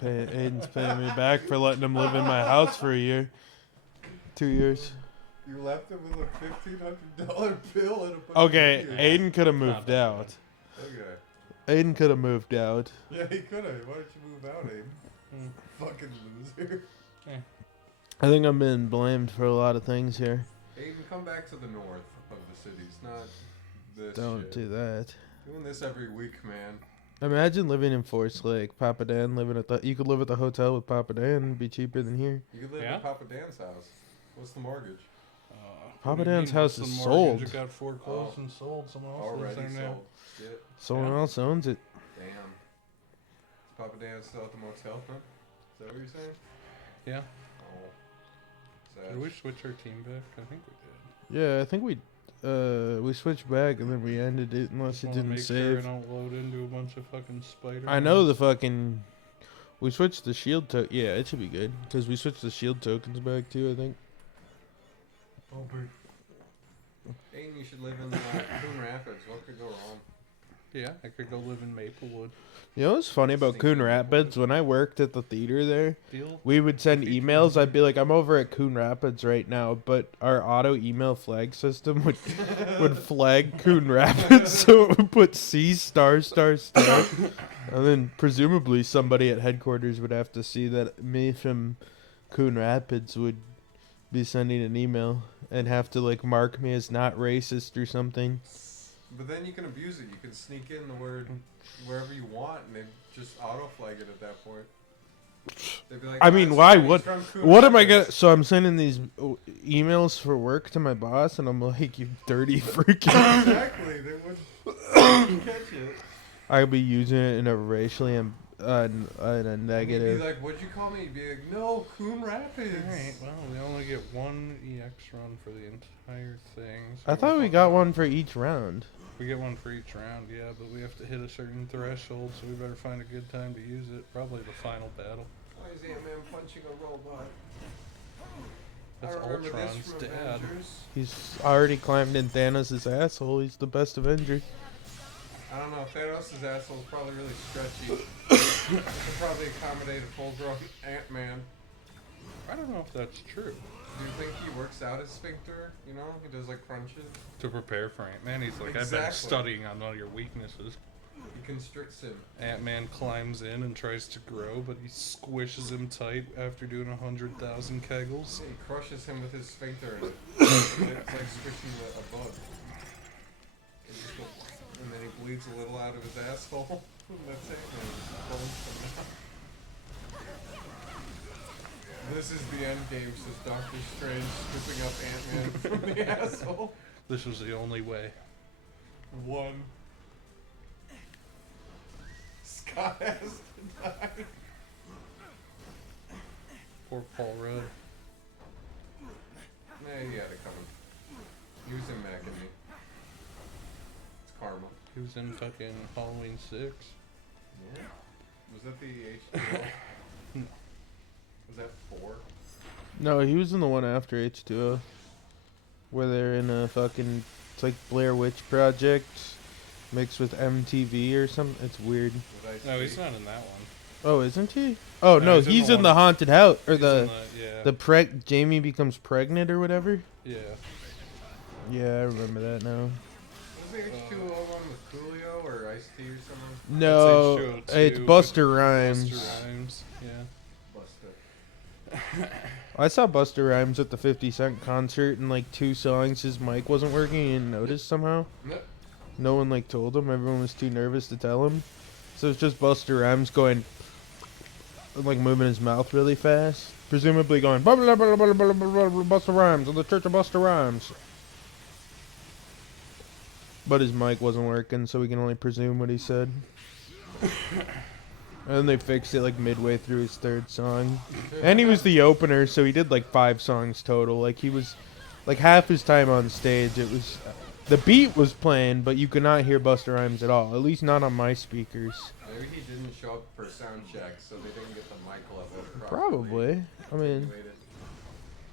Aiden's paying me back for letting him live in my house for a year. 2 years. You left him with a $1,500 bill and a bunch Okay, of videos. Aiden could have Not moved that out. Okay. Aiden could have moved out. Yeah, he could have. Why don't you move out, Aiden? Fucking loser. I think I'm being blamed for a lot of things here. Aiden, come back to the north of the cities, not this Don't shit. do that. Doing this every week, man. Imagine living in Forest Lake. Papa Dan living at the... You could live at the hotel with Papa Dan. It'd be cheaper than here. You could live Yeah? at Papa Dan's house. What's the mortgage? Papa what do you Dan's mean? house What's is the mortgage? sold. It got foreclosed and sold. Someone else lives Already there now. sold. Shit. Someone Yeah. else owns it. Damn. Is Papa Dan still at the motel? Huh? Is that what you're saying? Yeah. Oh. Sad. Did we switch our team back? I think we did. Yeah, I think we switched back and then we ended it unless Just it wanna didn't make sure save. I don't load into a bunch of fucking spiders. I know the fucking... We switched the shield token. Yeah, it should be good. Because we switched the shield tokens back too, I think. Aiden, you should live in Coon Rapids. What could go wrong? Yeah, I could go live in Maplewood. You know what's funny about Coon Rapids? When I worked at the theater there, Deal? we would send emails. I'd be like, I'm over at Coon Rapids right now, but our auto email flag system would flag Coon Rapids, so it would put C star star star, and then presumably somebody at headquarters would have to see that me from Coon Rapids would be sending an email and have to like mark me as not racist or something. But then you can abuse it. You can sneak in the word wherever you want, and they just auto flag it at that point. They'd be like, I "Oh, mean, it's why? from What? Coon What am I Rapids." gonna? So I'm sending these emails for work to my boss, and I'm like, you dirty freaking. Exactly. They would catch it. I'll be using it in a racially in a You'd negative. be like, "What'd you call me?" You'd be like, "No, Coon Rapids." Alright, well, we only get one EX run for the entire thing. So I thought we got one for each round. We get one for each round, yeah, but we have to hit a certain threshold, so we better find a good time to use it. Probably the final battle. Why is Ant-Man punching a robot? That's I remember this Ultron's from dad. Avengers. He's already climbed in Thanos' asshole. He's the best Avenger. I don't know. Thanos' asshole's probably really stretchy. It could probably accommodate a full-grown Ant-Man. I don't know if that's true. Do you think he works out his sphincter? You know, he does like crunches. To prepare for Ant-Man, he's like, I've been Exactly. studying on all your weaknesses. He constricts him. Ant-Man climbs in and tries to grow, but he squishes him tight after doing 100,000 kegels. He crushes him with his sphincter, and it's like squishing a bug. And then he bleeds a little out of his asshole. That's it. And he bones come out. This is the end game, says Doctor Strange, scooping up Ant-Man from the asshole. This was the only way. One. Scott has to die. Poor Paul Rudd. Nah, he had it coming. He was in Mac and Me. It's karma. He was in fucking Halloween 6. Yeah. Was that the H2O? No. Was that 4? No, he was in the one after H2O, where they're in a fucking. It's like Blair Witch Project mixed with MTV or something. It's weird. No, he's not in that one. Oh, isn't he? Oh no, he's in he's the in the one- haunted house or He's in yeah. Jamie becomes pregnant or whatever. Yeah. Yeah, I remember that now. Was the H2O one with Coolio or Ice-T or something? No, H2O it's too, Buster Rhymes. Buster Rhymes, yeah. Buster. I saw Buster Rhymes at the 50 Cent concert, and like 2 songs his mic wasn't working. He didn't notice somehow. Nope. No one like told him. Everyone was too nervous to tell him. So it's just Buster Rhymes going, like moving his mouth really fast, presumably going blah blah blah blah blah blah blah Buster Rhymes of the Church of Buster Rhymes. But his mic wasn't working, so we can only presume what he said. And then they fixed it like midway through his 3rd song. And he was the opener, so he did like 5 songs total. Like he was, like half his time on stage, it was, the beat was playing, but you could not hear Buster Rhymes at all. At least not on my speakers. Maybe he didn't show up for sound check, so they didn't get the mic level properly. Probably. I mean,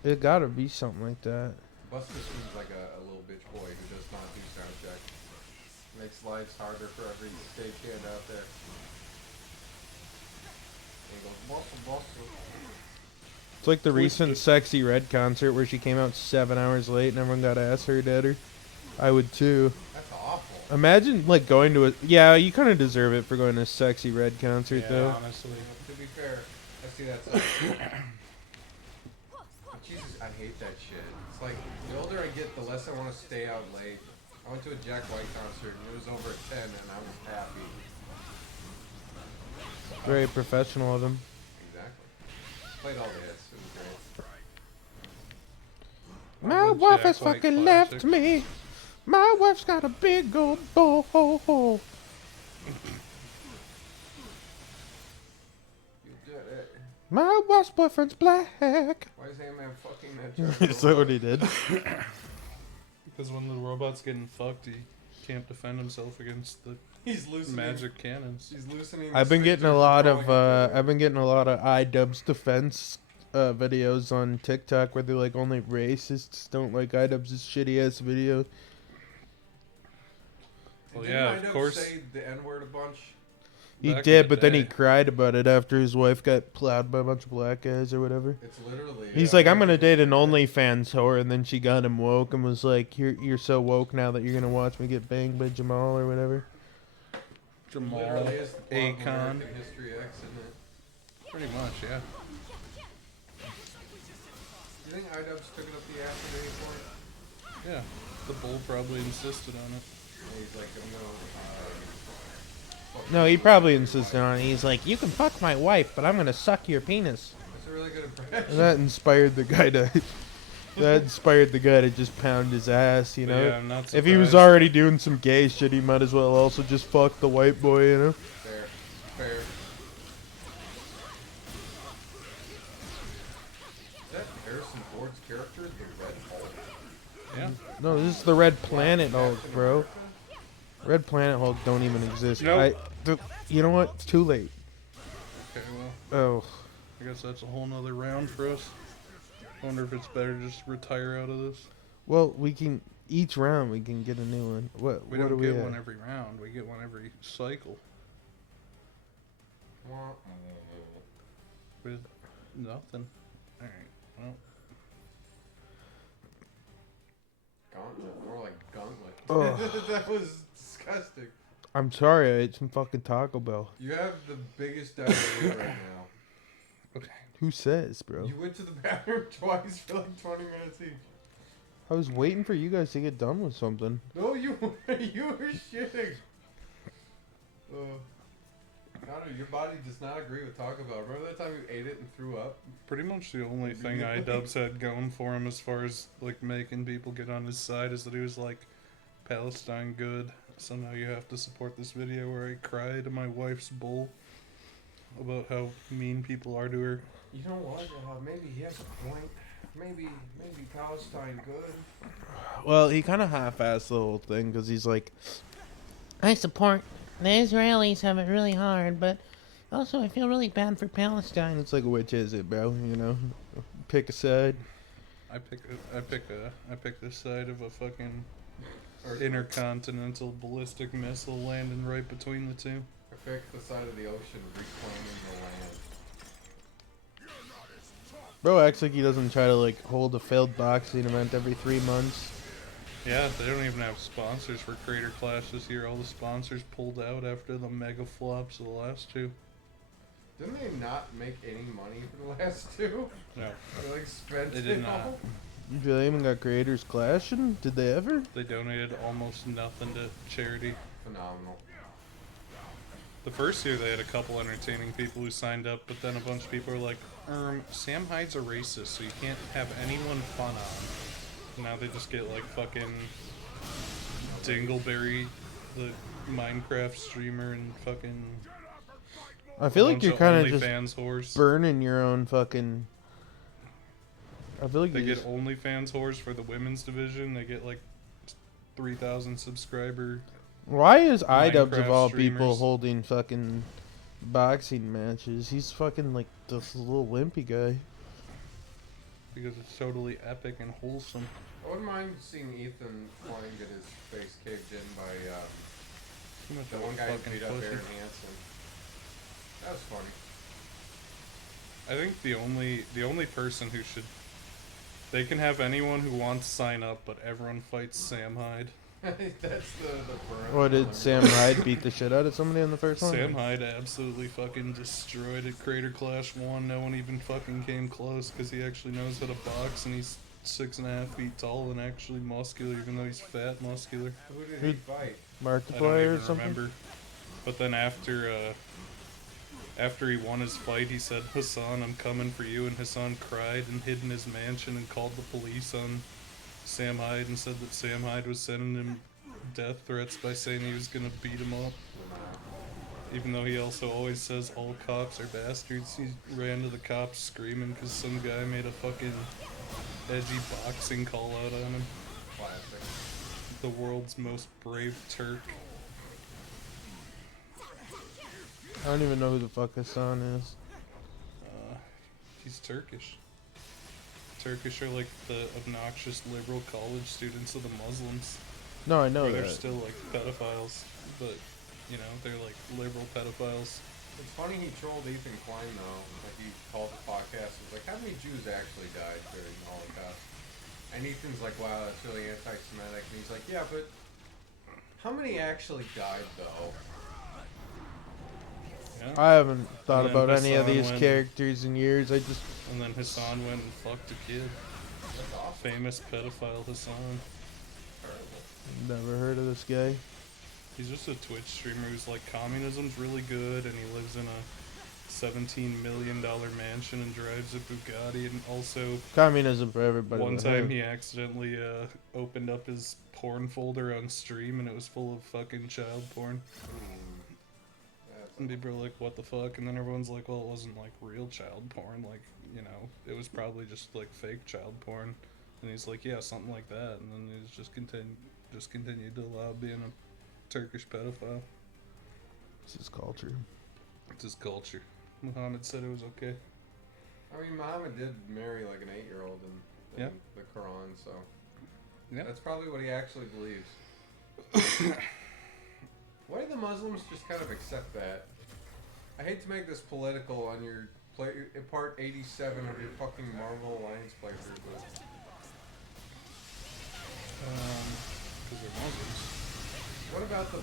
it gotta be something like that. Buster seems like a little bitch boy who does not do sound check. Makes lives harder for every stagehand out there. And he goes, It's like the recent Twisted. Sexy Red concert where she came out 7 hours late and everyone got ass hurt at her. I would too. That's awful. Imagine like going to a yeah, you kind of deserve it for going to a Sexy Red concert Yeah, though. honestly. To be fair, I see that side. Jesus, I hate that shit. It's like, the older I get, the less I want to stay out late. I went to a Jack White concert and it was over at 10 and I was happy. Very professional of him. Exactly. Played all the hits. It was great. My All the wife Jack has White fucking classics. left me. My wife's got a big old bowl. You did it. My wife's boyfriend's black. Why is Ant-Man fucking that Jack Is that what he did? Because when the robot's getting fucked, he can't defend himself against the He's loosening. magic cannons. He's loosening. I've the been getting a strings lot and of throwing it I've been getting a lot of iDubbbz defense videos on TikTok where they're like only racists don't like iDubbbz's shitty ass video. Well, Didn't yeah, I of end up course. Say the N-word a bunch. He Back in did, the but then he day. cried about it after his wife got plowed by a bunch of black guys or whatever. It's literally. He's like, I'm gonna date an OnlyFans whore, and then she got him woke and was like, you're so woke now that you're gonna watch me get banged by Jamal or whatever. Jamal, Literally is the plot of Akon. American History X, isn't it? Pretty much, yeah. Do you think iDubbbz took it up the ass at any point? Yeah. The bull probably insisted on it. And he's like, I'm gonna. Fuck No, you. he probably insisted on it. He's like, you can fuck my wife, but I'm gonna suck your penis. That's a really good impression. And that inspired the guy to. That inspired the guy to just pound his ass, you But know. yeah, I'm not If he was surprised. already doing some gay shit, he might as well also just fuck the white boy, you know. Fair. Fair. Is that Harrison Ford's character, the Red Hulk? Yeah. No, this is the Red Planet Hulk, Captain bro. America? Red Planet Hulk don't even exist. Nope. You know what? It's too late. Okay, well, Oh, I guess that's a whole nother round for us. Wonder if it's better to just retire out of this. well, we can each round we can get a new one. What? We what don't do we get at? one every round. We get one every cycle Wah, wah. with nothing. All right. Well, Gauntlet. More like Gauntlet. Ugh. That was disgusting. I'm sorry, I ate some fucking Taco Bell. You have the biggest diarrhea right now. okay. Who says, bro? You went to the bathroom twice for like 20 minutes each. I was waiting for you guys to get done with something. No, you you were shitting. Connor, your body does not agree with Taco Bell. Remember that time you ate it and threw up? Pretty much the only thing iDubbbz had going for him as far as like making people get on his side is that he was like, Palestine good. So now you have to support this video where I cry to my wife's bull about how mean people are to her. You know what? Maybe he has a point. Maybe Palestine good. Well, he kind of half-assed the whole thing because he's like, I support the Israelis have it really hard, but also I feel really bad for Palestine. it's like, which is it, bro? You know, pick a side. I pick the side of a fucking intercontinental ballistic missile landing right between the two. I picked the side of the ocean reclaiming the land. Bro acts like he doesn't try to like hold a failed boxing event every 3 months. Yeah, they don't even have sponsors for Crater Clash this year. All the sponsors pulled out after the mega flops of the last two. Didn't they not make any money for the last two? No, They like spent They did it not. all? Do they even got creators clashing? Did they ever? they donated almost nothing to charity. Phenomenal. The first year they had a couple entertaining people who signed up, but then a bunch of people were like, Sam Hyde's a racist, so you can't have anyone fun on. Now they just get like fucking Dingleberry, the Minecraft streamer, and fucking I feel like bunch you're of kind of just OnlyFans whores. burning your own fucking. I feel like They you get just, OnlyFans whores for the women's division. They get like 3,000 subscriber. why is iDubbbz of Minecraft all people streamers. holding fucking boxing matches? He's fucking like this little wimpy guy. Because it's totally epic and wholesome. I wouldn't mind seeing Ethan Klein get his face caved in by Too much the of one a guy who fucking beat up pussy. Aaron Hansen. That was funny. I think the only person who should, they can have anyone who wants sign up, but everyone fights Sam Hyde. That's the burn. What, did Sam Hyde beat the shit out of somebody in the first one? Sam Hyde absolutely fucking destroyed at Crater Clash 1. No one even fucking came close because he actually knows how to box and he's 6.5 feet tall and actually muscular, even though he's fat muscular. Who did he fight? I don't Markiplier or even something? remember. But then after he won his fight, he said, "Hassan, I'm coming for you," and Hassan cried and hid in his mansion and called the police on Sam Hyde and said that Sam Hyde was sending him death threats by saying he was gonna beat him up. Even though he also always says all cops are bastards, he ran to the cops screaming because some guy made a fucking edgy boxing call out on him. Classic. The world's most brave Turk. I don't even know who the fuck Hassan is. He's Turkish. Turkish are like the obnoxious liberal college students of the Muslims. No, I know Where they're that. still like pedophiles, but you know, they're like liberal pedophiles. It's funny he trolled Ethan Klein though. Like he called the podcast. He was like, "How many Jews actually died during the Holocaust?" And Ethan's like, "Wow, that's really anti-Semitic." And he's like, "Yeah, but how many actually died though?" Yeah. I haven't thought And then about any of Hassan these went- characters in years. I just And then Hassan went and fucked a kid. That's awesome. Famous pedophile Hassan. Terrible. never heard of this guy. He's just a Twitch streamer who's like, communism's really good, and he lives in a $17 million mansion and drives a Bugatti, and also Communism for everybody. one but time hey, he accidentally opened up his porn folder on stream and it was full of fucking child porn. That's And people are like, what the fuck? And then everyone's like, well, it wasn't like real child porn, like, you know, it was probably just like fake child porn. And he's like, yeah, something like that. And then he's just continued to allow being a Turkish pedophile. this is culture. It's his culture. Muhammad said it was okay. I mean, Muhammad did marry like an 8-year-old in Yeah. the Quran, so Yeah. that's probably what he actually believes. Why do the Muslims just kind of accept that? I hate to make this political on your part 87 of your fucking Marvel Alliance playthrough, but Because they're Muslims. what about the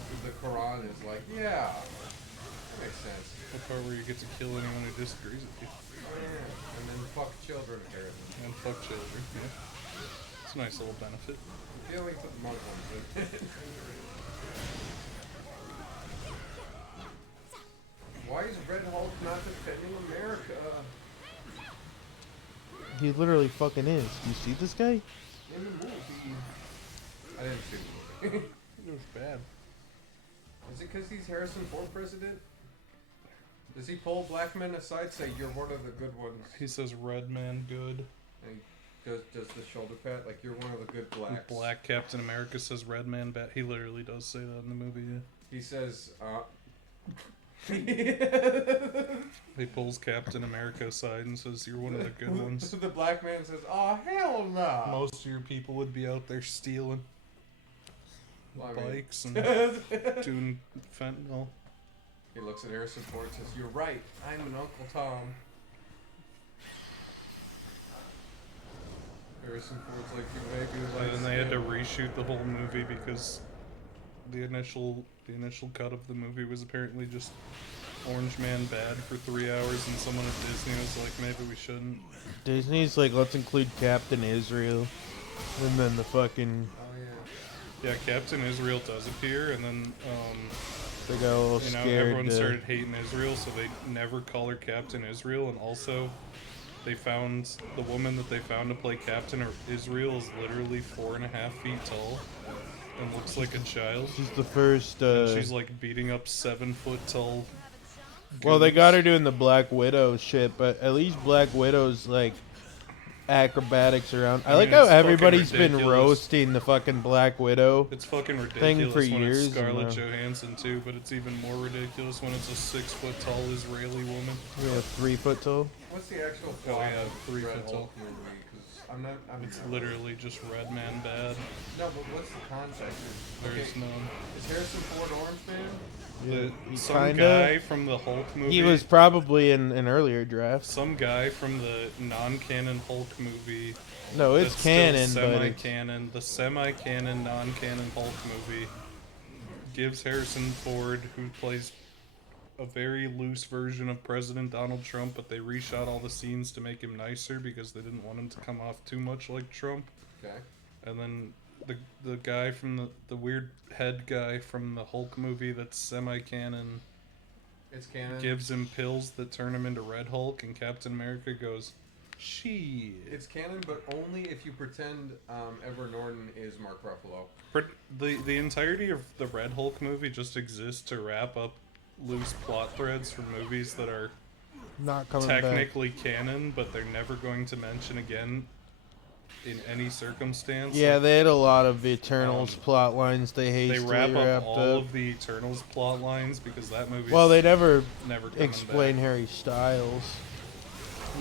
Quran is like, yeah, that makes sense. The part where you get to kill anyone who disagrees with you. Oh, yeah. And then fuck children apparently. And fuck children, yeah. It's a nice little benefit. Dealing with Muslims. Why is Red Hulk not defending America? He literally fucking is. You see this guy? In the movie. I didn't see the movie. It was bad. Is it because he's Harrison Ford president? Does he pull black men aside, say you're one of the good ones? He says red man good. And he does the shoulder pat like you're one of the good blacks. Black Captain America says red man bad. He literally does say that in the movie, yeah. He says, He pulls Captain America aside and says, you're one of the good ones. The black man says, "Oh hell no!" Most of your people would be out there stealing Well, I mean- bikes and doing fentanyl. He looks at Harrison Ford and says, "You're right. I'm an Uncle Tom." Harrison Ford's like, "You may be And like." then they had to reshoot the whole movie because the initial cut of the movie was apparently just Orange Man bad for 3 hours, and someone at Disney was like, maybe we shouldn't. Disney's like, let's include Captain Israel. And then the fucking. Oh yeah. Yeah, Captain Israel does appear, and then They got a little you know, scared. everyone started hating Israel, so they never call her Captain Israel, and also they found the woman that they found to play Captain Israel is literally 4.5 feet tall and looks like a child. She's the first. And she's like beating up 7 foot tall. Well, they got her goons. doing the Black Widow shit, but at least Black Widow's like acrobatics around. I like mean, how it's fucking everybody's been ridiculous. roasting the fucking Black Widow. It's fucking thing ridiculous for when years it's Scarlett now. Johansson too, but it's even more ridiculous when it's a 6 foot tall Israeli woman. Yeah, 3 foot tall. What's the actual Oh, plot yeah, of 3 Red foot tall. Hulk movie? Because I'm It's literally just Red Man bad. No, but what's the context? There's Okay, none. is Harrison Ford Orange Man? Some kinda. guy from the Hulk movie. He was probably in an earlier draft. Some guy from the non-canon Hulk movie. No, it's that's canon, still but it's, semi-canon. The semi-canon, non-canon Hulk movie gives Harrison Ford, who plays a very loose version of President Donald Trump, but they reshot all the scenes to make him nicer because they didn't want him to come off too much like Trump. Okay. And then the guy from the weird head guy from the Hulk movie that's semi-canon It's canon. gives him pills that turn him into Red Hulk, and Captain America goes, "Shit." It's canon, but only if you pretend Edward Norton is Mark Ruffalo. The entirety of the Red Hulk movie just exists to wrap up loose plot threads from movies that are not coming back. technically canon, but they're never going to mention again in any circumstance. Yeah, Like, they had a lot of Eternals Um, plot lines they they hastily wrap up wrapped all up. of the Eternals plot lines because that movie. Well, they never never coming explain back. Harry Styles.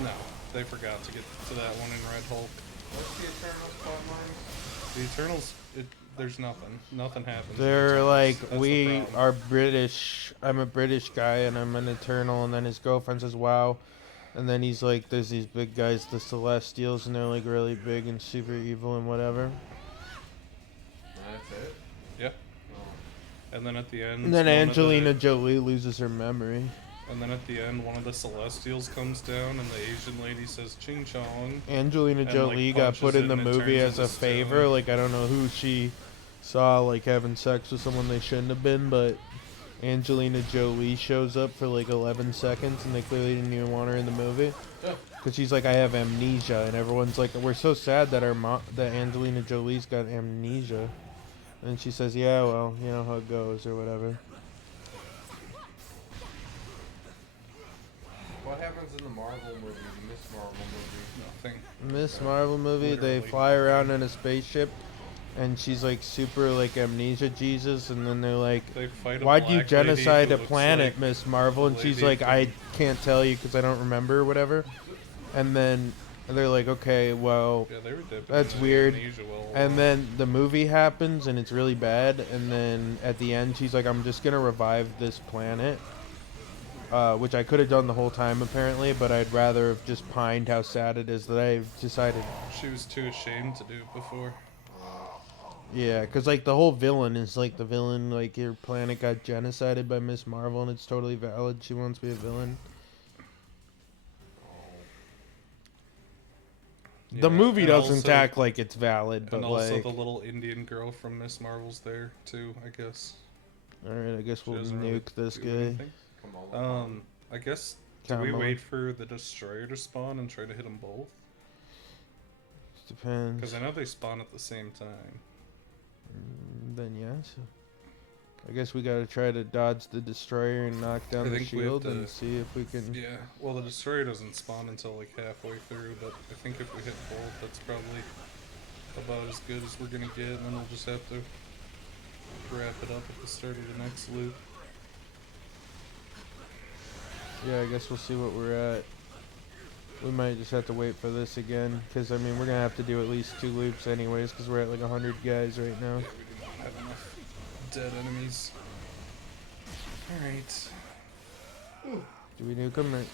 No, they forgot to get to that one in Red Hulk. What's the Eternals plotline? The Eternals, there's nothing. Nothing happens. in They're Eternals. like, That's the we problem. are British. I'm a British guy and I'm an Eternal. And then his girlfriend says, wow. And then he's like, there's these big guys, the Celestials, and they're like really big and super evil and whatever. That's it. Yeah. Oh. And then at the end, And then one of Angelina the- Jolie loses her memory. And then at the end, one of the Celestials comes down, and the Asian lady says "Ching Chong." Angelina And, like, Jolie got punches put it in the and it movie turns as a into stone. favor. Like, I don't know who she saw, like, having sex with someone they shouldn't have been, but Angelina Jolie shows up for, like, 11 seconds, and they clearly didn't even want her in the movie. Because she's like, I have amnesia, and everyone's like, we're so sad that that Angelina Jolie's got amnesia. And she says, yeah, well, you know how it goes, or whatever. What happens in the Marvel movie, Miss Marvel movie? Nothing. Miss Marvel movie, they Literally. fly around in a spaceship, and she's like super like amnesia Jesus, and then they're like, They fight a why'd you black genocide lady a who looks planet, like Miss Marvel? And the she's lady like, I from- can't tell you because I don't remember or whatever. And then they're like, okay, well, Yeah, they were dipping. That's in the weird. amnesia well and along. then the movie happens and it's really bad. And then at the end, she's like, I'm just gonna revive this planet. Which I could have done the whole time apparently, but I'd rather have just pined how sad it is that I decided. She was too ashamed to do it before. Yeah, because like the whole villain is like the villain, like your planet got genocided by Miss Marvel, and it's totally valid. She wants to be a villain. The Yeah, movie and doesn't also- act like it's valid, but And also like, the little Indian girl from Miss Marvel's there too, I guess. all right, I guess She we'll doesn't really nuke this do guy. anything. Kamala. I guess. Do we Kamala. wait for the Destroyer to spawn and try to hit them both? Depends. Because I know they spawn at the same time. Then yes. I guess we gotta try to dodge the destroyer and knock down I the think we have shield to- and see if we can. Yeah, well, the Destroyer doesn't spawn until like halfway through, but I think if we hit both, that's probably about as good as we're gonna get, and then we'll just have to wrap it up at the start of the next loop. Yeah, I guess we'll see what we're at. We might just have to wait for this again, because I mean we're gonna have to do at least 2 loops anyways, because we're at like 100 guys right now. Yeah, we didn't have enough dead enemies. Alright. Do we nuke them? Or... Okay,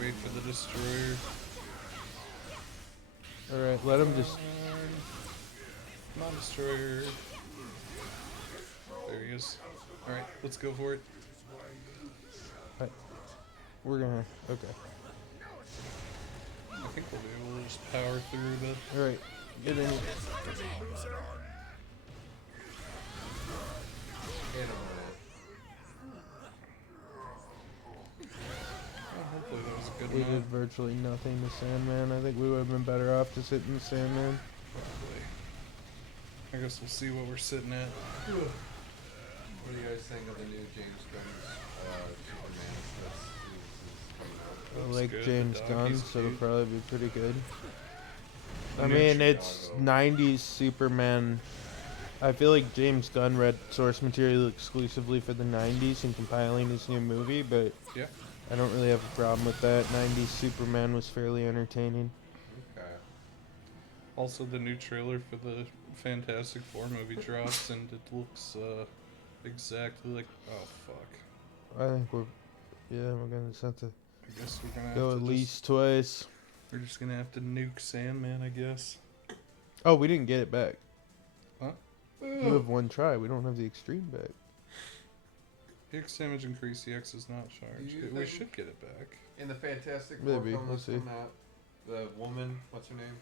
we wait for the Destroyer. All right, let them just. Come on, Destroyer. There he is. Alright, let's go for it. We're gonna. Okay. I think we'll be able to just power through the... All right, get in. Hit him Oh, hopefully that was a good We did enough. virtually nothing to Sandman. I think we would have been better off just hitting Sandman. Probably. I guess we'll see what we're sitting at. with it. What do you guys think of the new James Gunn's Superman? This is coming out. I Looks like good, the James dog, Gunn, he's so it'll cute. probably be pretty good. I new mean, Chicago. it's 90s Superman. I feel like James Gunn read source material exclusively for the 90s and compiling his new movie, but Yeah. I don't really have a problem with that. 90s Superman was fairly entertaining. Okay. Also, the new trailer for the Fantastic Four movie drops, and it looks exactly like. Oh fuck. I think we're gonna just have to I guess we're gonna go have at to least twice. we're just gonna have to nuke Sandman, I guess. Oh, we didn't get it back. Huh? You have one try. We don't have the extreme back. EX damage increase. EX is not charged. Do you We think- should get it back. In the Fantastic Four Maybe, film we'll that's see. coming out, the woman, what's her name?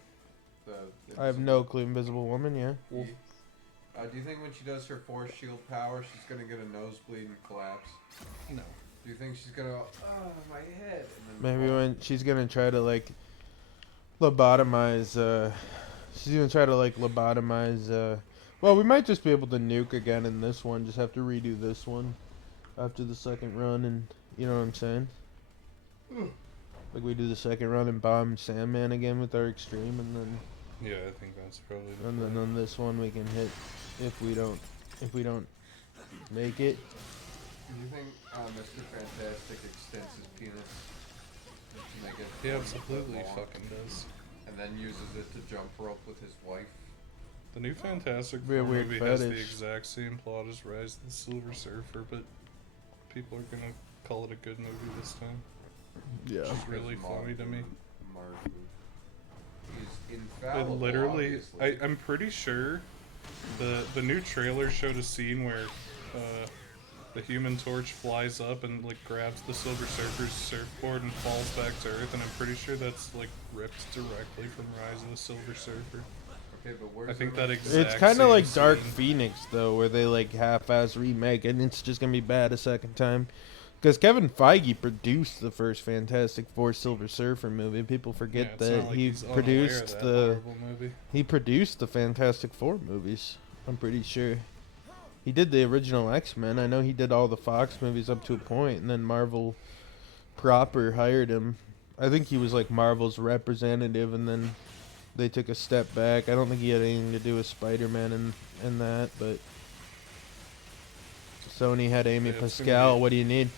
I have no clue. Invisible Woman, yeah. Do you think when she does her force shield power, she's gonna get a nosebleed and collapse? No. Do you think she's gonna go, oh, my head? And then Maybe fall? when she's gonna try to like lobotomize. She's gonna try to like lobotomize. Well, we might just be able to nuke again in this one. Just have to redo this one after the second run, and you know what I'm saying. Like we do the second run and bomb Sandman again with our extreme, and then Yeah, I think that's probably. The and then plan. on this one we can hit if we don't make it. Do you think Mr. Fantastic extends his penis to make it He 40 absolutely foot long, fucking does. and then uses it to jump rope with his wife? The new Fantastic Be a Four weird movie has the fetish. exact same plot as Rise of the Silver Surfer, but people are gonna call it a good movie this time. Yeah. Which is really funny to me. Martin. He's It infallible. literally, obviously. I'm pretty sure the new trailer showed a scene where the Human Torch flies up and like grabs the Silver Surfer's surfboard and falls back to Earth, and I'm pretty sure that's like ripped directly from Rise of the Silver Surfer. Okay, but where's I think the that rest- exact It's kind same of like Dark scene. Phoenix though, where they like half-ass remake, and it's just gonna be bad a second time. Because Kevin Feige produced the first Fantastic Four Silver Surfer movie. People forget Yeah, it's that not like he he's unaware of produced that the Marvel movie. he produced the Fantastic Four movies. I'm pretty sure. He did the original X-Men. I know he did all the Fox movies up to a point, and then Marvel proper hired him. I think he was like Marvel's representative, and then they took a step back. I don't think he had anything to do with Spider-Man and that, but Sony had Amy Yeah, it's gonna Pascal. be- What do you need?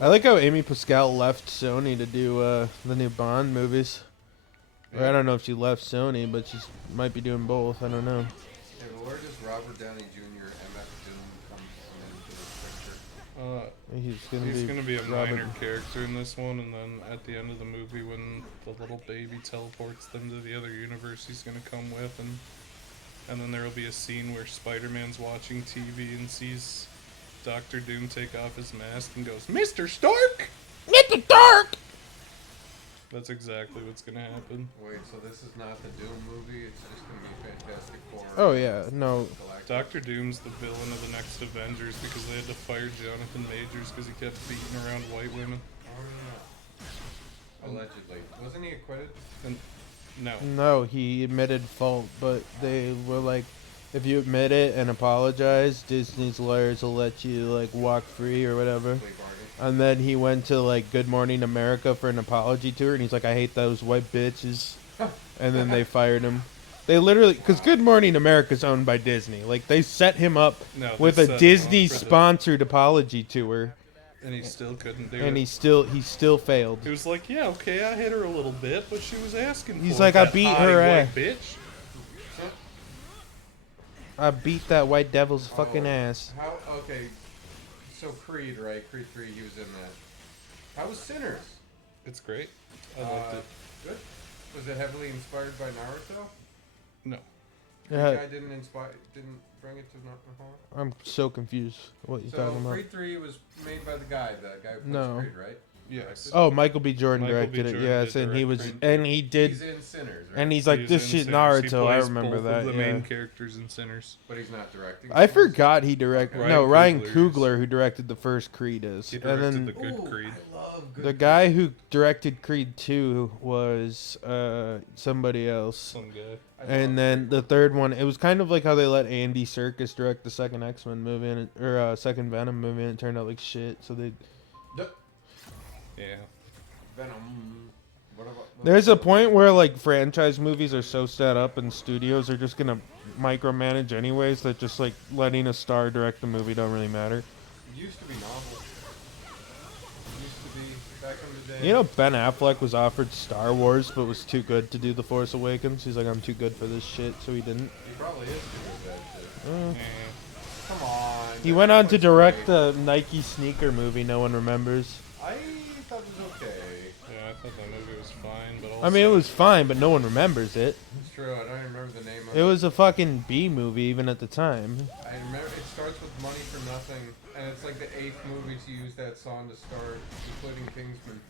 I like how Amy Pascal left Sony to do the new Bond movies. Or I don't know if she left Sony, but she might be doing both. I don't know. Yeah, but where does Robert Downey Jr. MF Doom come into this picture? He's Gonna be a Robert- minor character in this one, and then at the end of the movie, when the little baby teleports them to the other universe, he's gonna come with, and then there will be a scene where Spider-Man's watching TV and sees Doctor Doom take off his mask and goes, "Mr. Stark!" Mr. Dark. That's exactly what's gonna happen. Wait, so this is not the Doom movie? It's just gonna be Fantastic Four. Oh yeah, no. Galactic. Doctor Doom's the villain of the next Avengers because they had to fire Jonathan Majors because he kept beating around white women. Oh, yeah. Allegedly. Wasn't he acquitted? No. No, he admitted fault, but they were like, if you admit it and apologize, Disney's lawyers will let you like walk free or whatever. Plea bargain. And then he went to like Good Morning America for an apology tour, and he's like, I hate those white bitches. And then they fired him. They literally, because Good Morning America's owned by Disney. Like they set him up No, with they a set him up Disney for the- sponsored apology tour, And he still couldn't do and it. he still failed. He was like, yeah, okay, I hit her a little bit, but she was asking He's for like, it, I that beat haughty her white ass. bitch. I beat that white devil's fucking Oh, ass. How? Okay. So Creed, right? Creed 3, he was in that. How was Sinners? It's great. I liked it. Good. Was it heavily inspired by Naruto? No. The Yeah, guy didn't bring it to Naruto. I'm so confused. What you So talking about? Creed 3 was made by the guy who plays No. Creed, right? Yes. Oh, Michael B. Jordan Michael B. directed it. Jordan Yes, did and he direct was, Creed. and he did, He's in Sinners, right? and he's like, He was this in shit Sinners. He Naruto. I plays remember both that. of the Yeah. main characters in Sinners. But he's not directing. I Sinners? forgot he directed. Ryan No, Ryan Coogler. Coogler, who directed the first Creed, is, He and directed then the good Ooh, Creed. I love good the guy who directed Creed 2 was somebody else. Some guy. I love And then Creed. the third one, it was kind of like how they let Andy Serkis direct the second X-Men movie, and second Venom movie, and it turned out like shit. So they, Yeah. Venom. What about? there's a point where like franchise movies are so set up, and studios are just gonna micromanage anyways, that just like letting a star direct the movie don't really matter. It used to be novel. It used to be back in the day. You know, Ben Affleck was offered Star Wars, but was too good to do The Force Awakens. He's like, I'm too good for this shit, so he didn't. He probably is good at that shit. Uh, Yeah. Come on. He went on to direct the Nike sneaker movie no one remembers. I thought it was okay. Yeah, I thought that movie was fine, but also I mean, it was fine, but no one remembers it. It's true. I don't even remember the name of It was a fucking B movie even at the time. I remember it starts with Money for Nothing, and it's like the 8th movie to use that song to start, including Kingsman.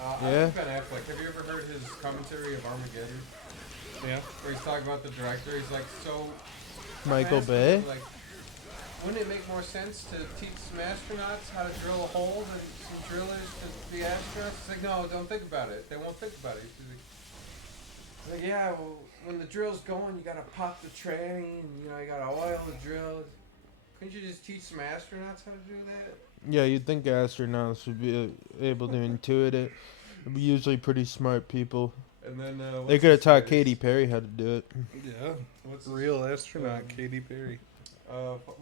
I Yeah. like Ben Affleck. Have you ever heard his commentary of Armageddon? yeah. Where he's talking about the director. He's like, so. Michael I'm asking Bay. him, like, wouldn't it make more sense to teach some astronauts how to drill a hole than some drillers to be astronauts? He's like, no, don't think about it. They won't think about it. He's like, yeah, well, when the drill's going, you gotta pop the tray, and you gotta oil the drill. Couldn't you just teach some astronauts how to do that? Yeah, you'd think astronauts would be able to intuit it. They're usually pretty smart people. And then They could have taught Katy Perry how to do it. Yeah. What's Real astronaut, Katy Perry.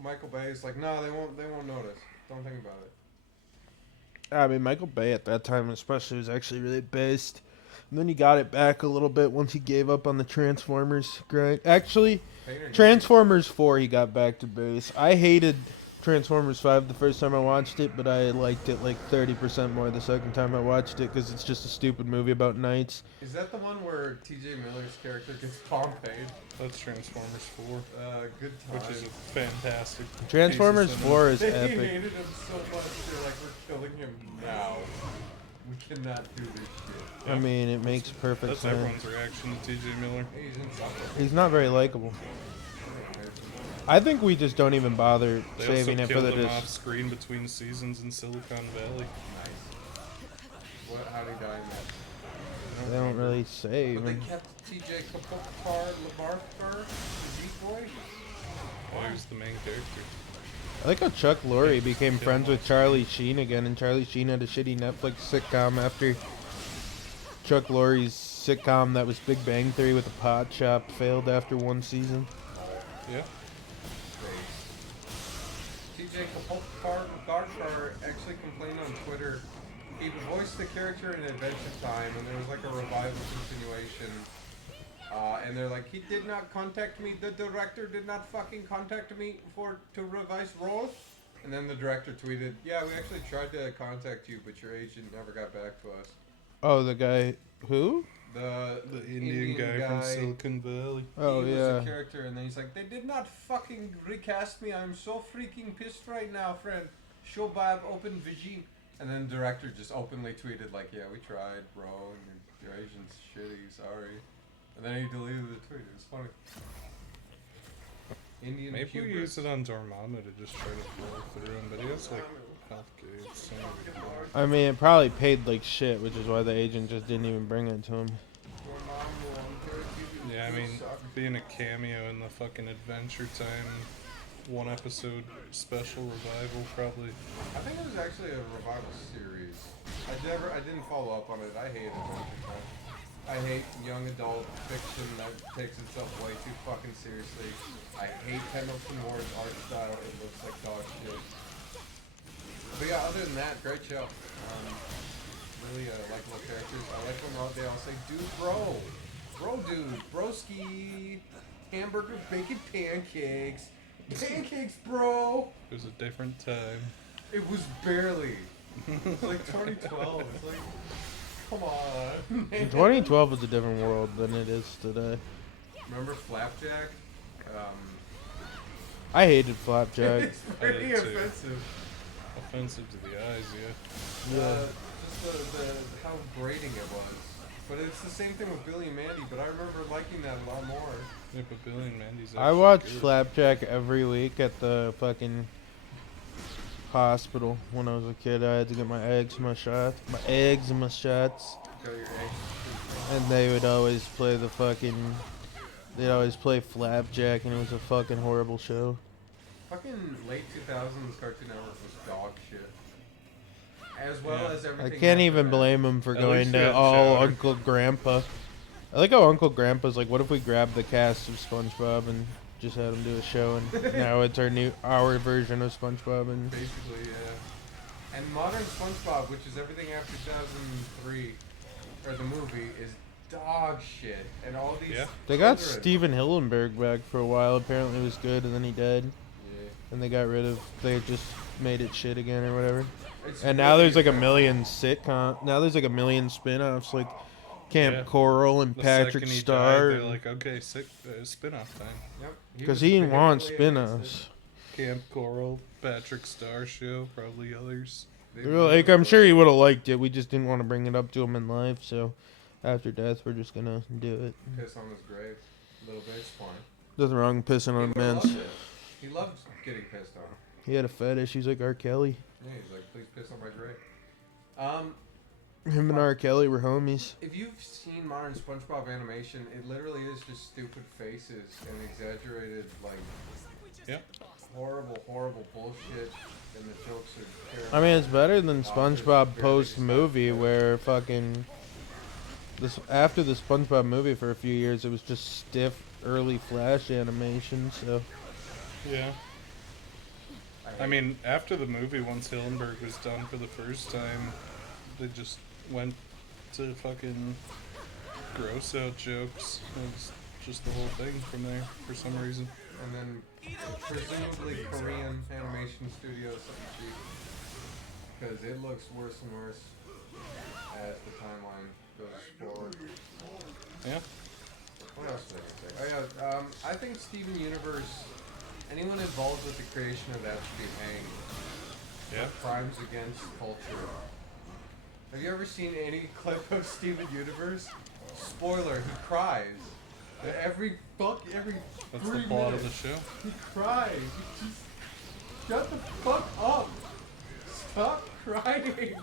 Michael Bay's like, no, they won't notice. Don't think about it. I mean, Michael Bay at that time especially was actually really based. And then he got it back a little bit once he gave up on the Transformers grind. Actually, Painter, Transformers 4 he got back to base. I hated Transformers 5 the first time I watched it, but I liked it like 30% more the second time I watched it because it's just a stupid movie about knights. Is that the one where T.J. Miller's character gets palm paid? That's Transformers 4, Good time. which is a fantastic. Transformers piece of 4 is They epic. hated him so much. They're like, we're killing him now. We cannot do this shit. I mean, it makes perfect That's sense. everyone's reaction to T.J. Miller. He's insufferable. He's not very likable. I think we just don't even bother They saving also it for killed the him off dis- screen between seasons in Silicon Valley. Nice. How'd he die in that? They don't really say. But they even. kept T.J. Kapokar LaBarker, the Deep Boy. Oh, he was the main character. I like how Chuck Lorre became friends with Charlie Sheen again, and Charlie Sheen had a shitty Netflix sitcom after Chuck Lorre's sitcom that was Big Bang Theory with a pot shop failed after one season. Yeah. T.J. Kapokar actually complained on Twitter. He voiced the character in Adventure Time, and there was like a revival continuation. And they're like, he did not contact me. The director did not fucking contact me to revise roles. And then the director tweeted, yeah, we actually tried to contact you, but your agent never got back to us. Oh, the guy who? The Indian guy from Silicon Valley. Oh he was yeah. a character, and then he's like, they did not fucking recast me. I'm so freaking pissed right now, friend. Shobab, open Vijay. And then the director just openly tweeted like, yeah, we tried, bro, and your agent's shitty, sorry. And then he deleted the tweet. It was funny. Indian Maybe we hubris. use it on Dormammu to just try to blow through him, but he has like health gates. So maybe we can- I mean, it probably paid like shit, which is why the agent just didn't even bring it to him. Yeah, I mean, being a cameo in the fucking Adventure Time one episode special revival probably. I think it was actually a revival series. I didn't follow up on it. I hate Adventure Time. I hate young adult fiction that takes itself way too fucking seriously. I hate Pendleton Ward's art style. It looks like dog shit. But yeah, other than that, great show. Really likable characters. I like when they all say, dude, bro. Bro, dude. Broski. Hamburger, bacon, pancakes. Pancakes, bro. It was a different time. It was barely. It's like 2012. It's like, come on, man. 2012 was a different world than it is today. Remember Flapjack? I hated Flapjack. It's pretty did too. offensive. Offensive to the eyes, yeah. Yeah. Just the how grating it was. But it's the same thing with Billy and Mandy, but I remember liking that a lot more. Yeah, but Billy and Mandy's I actually watched good. Flapjack every week at the fucking hospital when I was a kid. I had to get my eggs and my shots. Got your eggs. And they would always play the fucking... They'd always play Flapjack, and it was a fucking horrible show. Fucking late 2000s Cartoon Network was dog shit. As well Yeah. as I everything. can't after even that. blame him for At going least you to had all Chowder. Uncle Grandpa. I like how Uncle Grandpa's like, what if we grabbed the cast of SpongeBob and just had them do a show, and now it's our version of SpongeBob, and Basically, yeah. And modern SpongeBob, which is everything after 2003, or the movie, is dog shit, and all these. Yeah. They got children- Steven Hillenberg back for a while. Apparently it was good, and then he died. Yeah. And they got rid of. They just made it shit again or whatever. It's And now really there's like a effective. million sitcom. Now there's like a million spin-offs like Camp Yeah. Coral and The Patrick second he Star. died, they're like, okay, spin-off time. Yep. Because was he didn't want vehemently against spin-offs. Camp Coral, Patrick Star show, probably others. it. They Like I'm sure he would have liked it. We just didn't want to bring it up to him in life. So after death, we're just gonna do it. piss on his grave. A little bit, it's fine. Nothing wrong with pissing He on a would've man's. loved it. He loved getting pissed on. He had a fetish. He's like R. Kelly. Yeah, he's like, please piss on my grave. Him and R. Kelly were homies. If you've seen modern SpongeBob animation, it literally is just stupid faces and exaggerated, like, Yep. horrible bullshit, and the jokes are terrible. I mean, it's better than SpongeBob barely post just movie got- where fucking this after the SpongeBob movie for a few years it was just stiff early Flash animation. So Yeah. I mean, after the movie, once Hillenberg was done for the first time, they just went to fucking gross out jokes. It was just the whole thing from there for some reason. And then presumably Korean animation studio something cheap, because it looks worse and worse as the timeline goes forward. Yeah. What else was I gonna say? Oh yeah, I think Steven Universe. Anyone involved with the creation of that should be hanged. Yeah. For crimes against culture. Have you ever seen any clip of Steven Universe? Spoiler: he cries. Every That's 3 the plot minutes. of the show. He cries. He just shut the fuck up. Stop crying.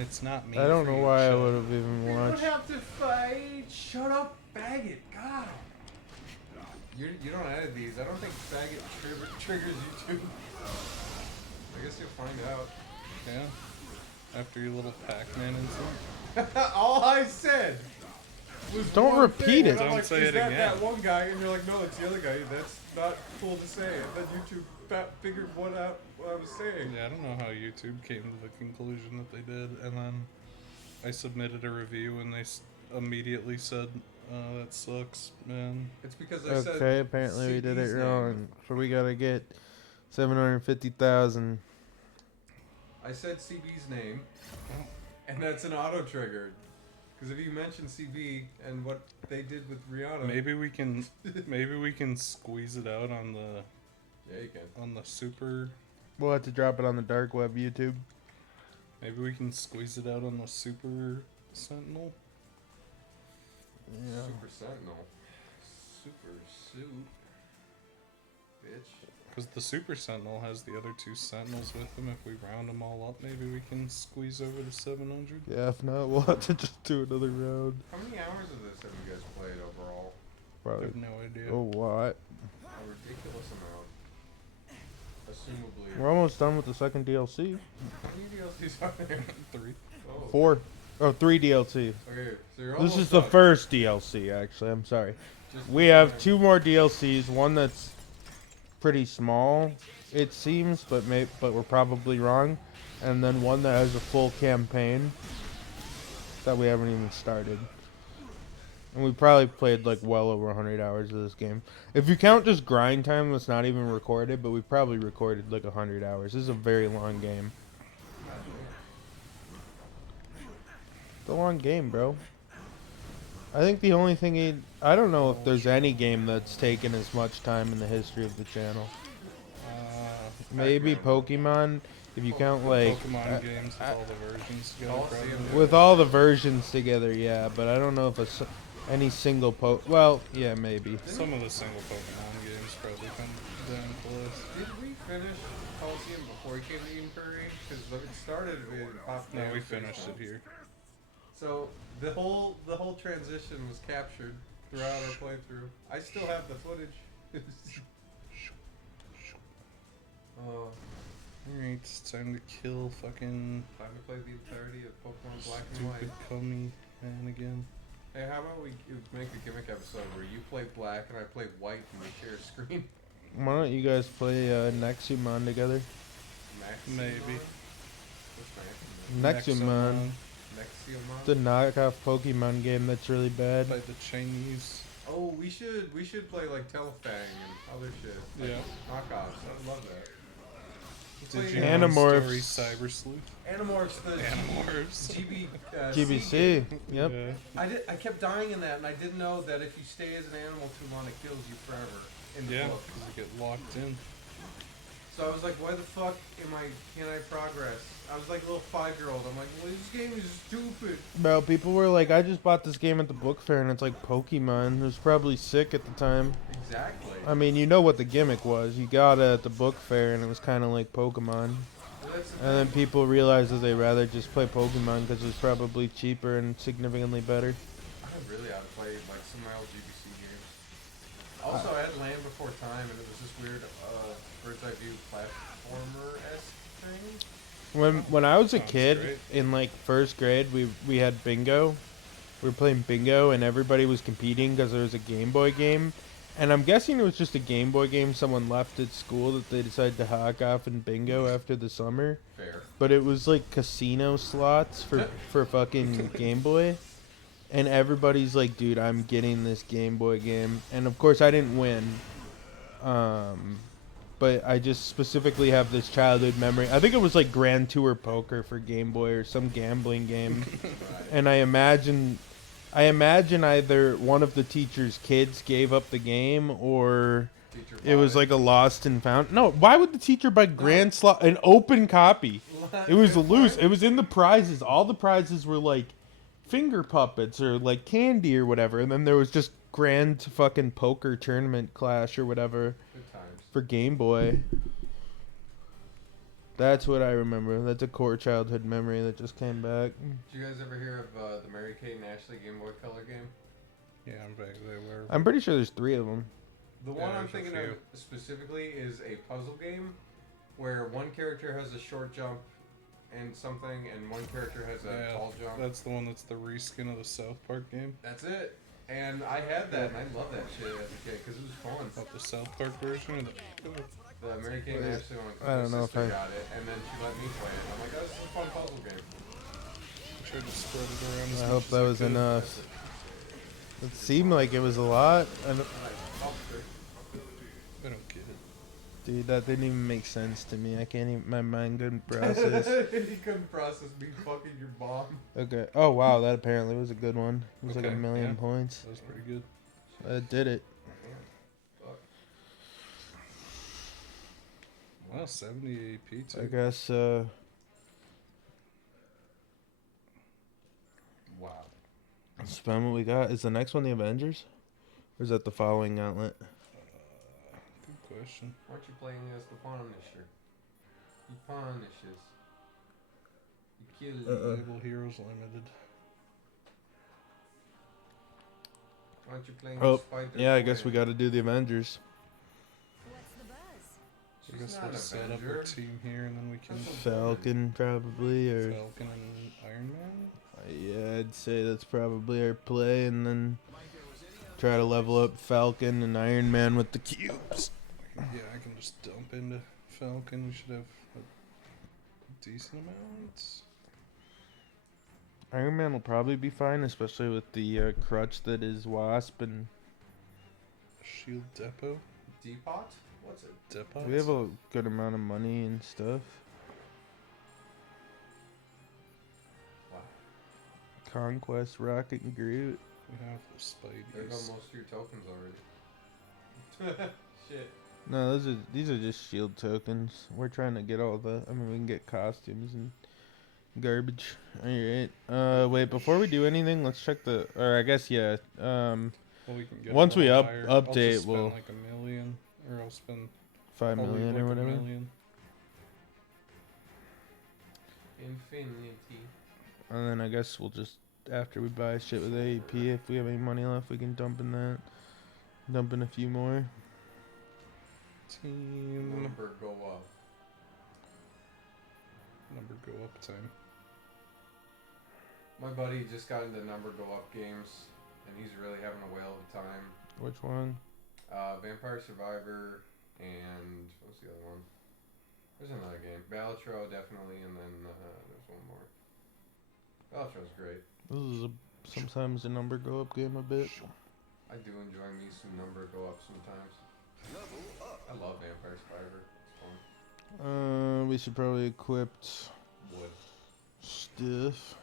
It's not me. I don't for know you, why I shut would up. have even We don't watched. have to fight. Shut up, faggot. God. You don't edit these. I don't think faggot triggers YouTube. I guess you'll find out. Yeah. After your little Pac-Man incident. All I said was Don't one repeat thing, it. and I'm Don't like, say is it that again. that one guy? And you're like, no, it's the other guy. That's not cool to say. And then YouTube figured what I was saying. Yeah, I don't know how YouTube came to the conclusion that they did, and then I submitted a review and they immediately said, that sucks, man. It's because I said. Okay, apparently we did it CD's name. wrong. So we gotta get 750,000. I said CB's name, Oh. and that's an auto triggered. Because if you mention CB and what they did with Rihanna, Maybe we can squeeze it out on the yeah, you can. on the super. We'll have to drop it on the dark web YouTube. Maybe we can squeeze it out on the Super Sentinel. Yeah. Super Sentinel, super suit, bitch. Because the Super Sentinel has the other two Sentinels with them. If we round them all up, maybe we can squeeze over the 700. Yeah, if not, we'll have to just do another round. How many hours of this have you guys played overall? I Probably have no idea. a lot. A ridiculous amount. Assumably. We're almost done with the second DLC. How many DLCs are there? 3. Oh. 4. Oh, 3 DLC. Okay, so you're This almost is the done. first DLC, actually. I'm sorry. Just We in have time. 2 more DLCs. One that's pretty small, it seems, but we're probably wrong. And then one that has a full campaign that we haven't even started. And we probably played like well over 100 hours of this game. If you count just grind time, that's not even recorded, but we probably recorded like 100 hours. This is a very long game. It's a long game, bro. I think the only thing I don't know if there's any game that's taken as much time in the history of the channel. Maybe Pokemon, if you count like Pokemon games with all the versions together. I'll see 'em Probably. do with all the versions together, yeah. But I don't know if any single well, yeah, maybe. Some of the single Pokemon games probably come down close. Did we finish Coliseum before he came to Eden Prairie? Because it started with Pop No, Dance we Face finished Off. it here. So the whole transition was captured throughout our playthrough. I still have the footage. Oh, Alright, it's time to kill fucking time to play the entirety of Pokemon Black and stupid White. Comey man again. Hey, how about we make a gimmick episode where you play Black and I play White and we share a screen? Why don't you guys play Nexumon together? Max. Maybe. What's Max? Nexumon. Nexiumon. The knockoff Pokemon game that's really bad. By the Chinese. Oh, we should play like Telefang and other shit. Like Yeah. knockoffs. I would love that. Did Play, you Animorphs. Story Cyber Sleuth? Animorphs, the Animorphs. GB, GBC. Yep. Yeah. I kept dying in that, and I didn't know that if you stay as an animal too long, it kills you forever in the Yeah, book. because you get locked in. So I was like, why the fuck can't I progress? I was like a little 5-year-old. I'm like, well, this game is stupid. Bro, people were like, I just bought this game at the book fair and it's like Pokemon. It was probably sick at the time. Exactly. I mean, you know what the gimmick was. You got it at the book fair and it was kind of like Pokemon. Well, that's the And then thing. people realized that they rather just play Pokemon because it's probably cheaper and significantly better. I really ought to play like some of my old GBC games. Also, I had Land Before Time, and it was this weird bird's eye view platformer-esque thing. When I was a Sounds kid great. in like first grade, we had bingo. We were playing bingo and everybody was competing because there was a Game Boy game. And I'm guessing it was just a Game Boy game someone left at school that they decided to hack off in bingo after the summer. Fair. But it was like casino slots for fucking Game Boy. And everybody's like, dude, I'm getting this Game Boy game. And of course I didn't win. But I just specifically have this childhood memory. I think it was like Grand Tour Poker for Game Boy or some gambling game. And I imagine either one of the teacher's kids gave up the game or Teacher it was bought like a lost and found. No, why would the teacher buy Grand Slot an open copy? It was loose. It was in the prizes. All the prizes were like finger puppets or like candy or whatever. And then there was just Grand fucking Poker Tournament Clash or whatever Good times. for Game Boy. That's what I remember. That's a core childhood memory that just came back. Did you guys ever hear of the Mary Kate and Ashley Game Boy Color game? Yeah, I'm back there. Where? I'm pretty sure there's 3 of them. The Yeah, one I'm there's a thinking of few. specifically is a puzzle game where one character has a short jump and something, and one character has a Yeah, tall jump. that's the one that's the reskin of the South Park game. That's it. And I had that, and I loved that shit as a kid because it was fun. Not the South Park version. Or the... The Mary Kate and Ashley one. 'cause I don't my know if sister I- got it, and then she let me play it. I'm like, oh, this is a fun puzzle game. I tried to spread it around. As I much hope as that I was could. enough. It seemed like it was a lot. And I helped her. I don't get it. Dude, that didn't even make sense to me. I can't even. My mind couldn't process. He couldn't process me fucking your bomb. Okay. Oh wow, that apparently was a good one. It was like Okay, 1,000,000 yeah. points. That was pretty good. I did it. Fuck. Wow, 70 AP too. I guess. Wow. Spend what we got. Is the next one the Avengers, or is that the following gauntlet? Good question. Why aren't you playing as the Punisher? You Punishers. You kill. Label Heroes Limited. Why aren't you playing Oh, Spider? yeah. I guess we got to do the Avengers. What's the buzz? She's I guess not we'll an set up Avenger. our team here and then we can That's a woman. Falcon probably, or Falcon and Iron Man. yeah, I'd say that's probably our play, and then try to level up Falcon and Iron Man with the cubes. Yeah, I can just dump into Falcon. We should have a decent amount. Iron Man will probably be fine, especially with the crutch that is Wasp, and Shield Depot. Depot? What's it? Depot. we have a good amount of money and stuff. Wow. Conquest, Rocket, and Groot. We have the There go Spideys. most of your tokens already. Shit. No, these are just shield tokens. We're trying to get all the. I mean, we can get costumes and garbage. All right. Wait. Before we do anything, let's check the. Or I guess yeah. Well, we can get Once a we little higher. I'll update, just spend we'll- like $1 million, or I'll spend 5 I'll leave million like or $1 whatever. million. Infinity. And then I guess we'll just after we buy shit with AEP, if we have any money left, we can dump in that. Dump in a few more. Team Number go up. number go up time. My buddy just got into number go up games, and he's really having a whale of a time. Which one? Vampire Survivor and what's the other one? There's another game. Balatro definitely, and then there's one more. Bellatrix's great. This is sometimes a number go up game a bit. I do enjoy me some number go up sometimes. I love Vampire Survivor. It's fun. We should probably equip Wood. stiff.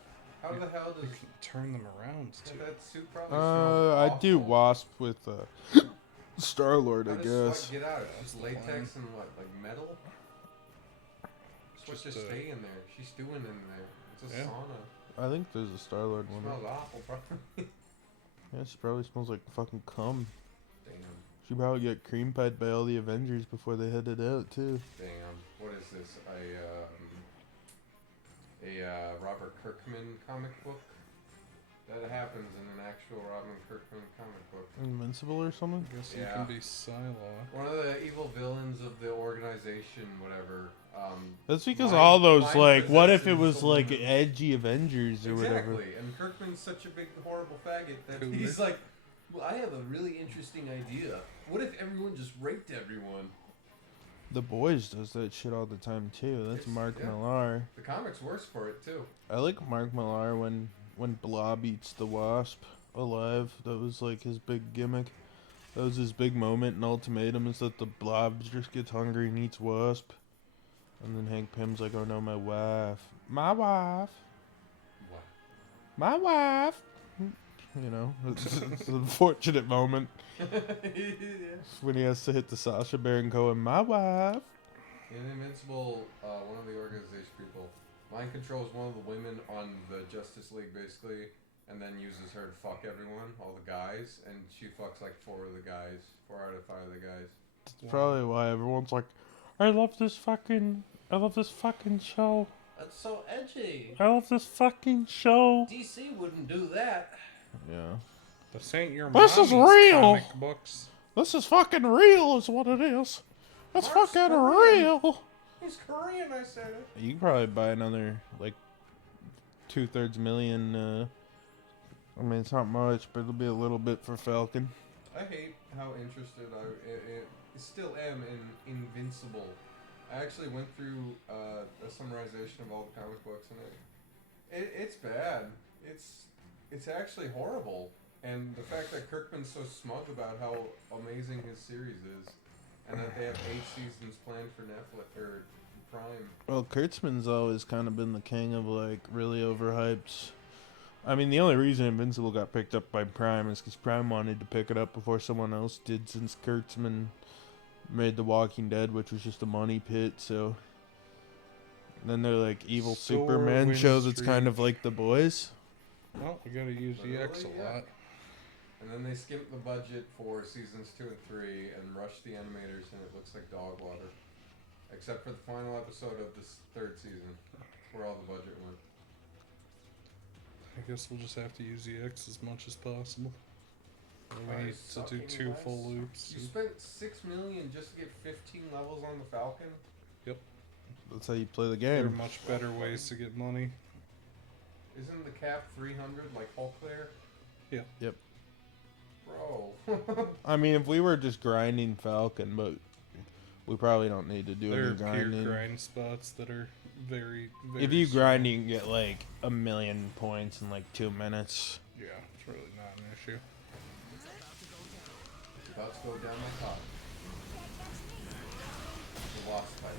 How the hell does You can turn them around too. that suit probably smells I do awful. wasp with Star Lord, How I does guess. sweat get out? It's just latex and what, like metal? Sweat Just, just stay in there. She's stewing in there. It's a Yeah. sauna. I think there's a Star Lord one. Smells awful, probably. Yeah, she probably smells like fucking cum. Damn. She probably got cream pied by all the Avengers before they headed out too. Damn. What is this? A Robert Kirkman comic book? That happens in an actual Robert Kirkman comic book. Invincible or something? I guess you Yeah. can be Psylocke. One of the evil villains of the organization, whatever. That's because Mind- all those mind like, what if it possesses was the like woman. edgy Avengers or whatever? Exactly. And Kirkman's such a big horrible faggot that Cool. he's like, well, I have a really interesting idea. What if everyone just raped everyone? The Boys does that shit all the time too. That's It's- Mark yeah. Millar. The comic's worse for it too. I like Mark Millar when Blob eats the Wasp alive. That was like his big gimmick. That was his big moment in Ultimatum, is that the Blob just gets hungry and eats Wasp. And then Hank Pym's like, oh no, my wife. My wife. What? My wife. You know, it's an unfortunate moment when he has to hit the Sacha Baron Cohen, my wife. In Invincible, one of the organization people mind controls one of the women on the Justice League, basically, and then uses her to fuck everyone, all the guys, and she fucks like 4 out of 5 of the guys. That's probably why everyone's like, I love this fucking show. That's so edgy. I love this fucking show. DC wouldn't do that. Yeah. This ain't your This is mommy's real. comic books. This is fucking real is what it is. It's Mark's fucking Korean. real. He's Korean, I said it. You can probably buy another, like, 2/3 million, I mean, it's not much, but it'll be a little bit for Falcon. I hate how interested I still am in Invincible. I actually went through a summarization of all the comic books, and it's bad. It's actually horrible. And the fact that Kirkman's so smug about how amazing his series is, and that they have 8 seasons planned for Netflix or Prime. Well, Kurtzman's always kind of been the king of, like, really overhyped. I mean, the only reason Invincible got picked up by Prime is because Prime wanted to pick it up before someone else did, since Kurtzman made The Walking Dead, which was just a money pit, so... Then they're like, evil Sore Superman win shows it's streak. kind of like The Boys. Well, we gotta use EX a Literally, yeah. lot. And then they skimped the budget for seasons 2 and 3 and rushed the animators, and it looks like dog water. Except for the final episode of this 3rd season, where all the budget went. I guess we'll just have to use EX as much as possible. We Are you need to do sucking, 2 guys? full loops. You spent $6 million just to get 15 levels on the Falcon? That's how you play the There are game. much better ways to get money. Isn't the cap 300 like Hulk there? Yeah. Yep. Bro. I mean, if we were just grinding Falcon, but we probably don't need to do There are any pure grinding. grind spots that are very, very If you strong. grind, you can get like 1,000,000 points in like 2 minutes. Yeah, it's really not an issue. About to go down my top. The Wasp fight.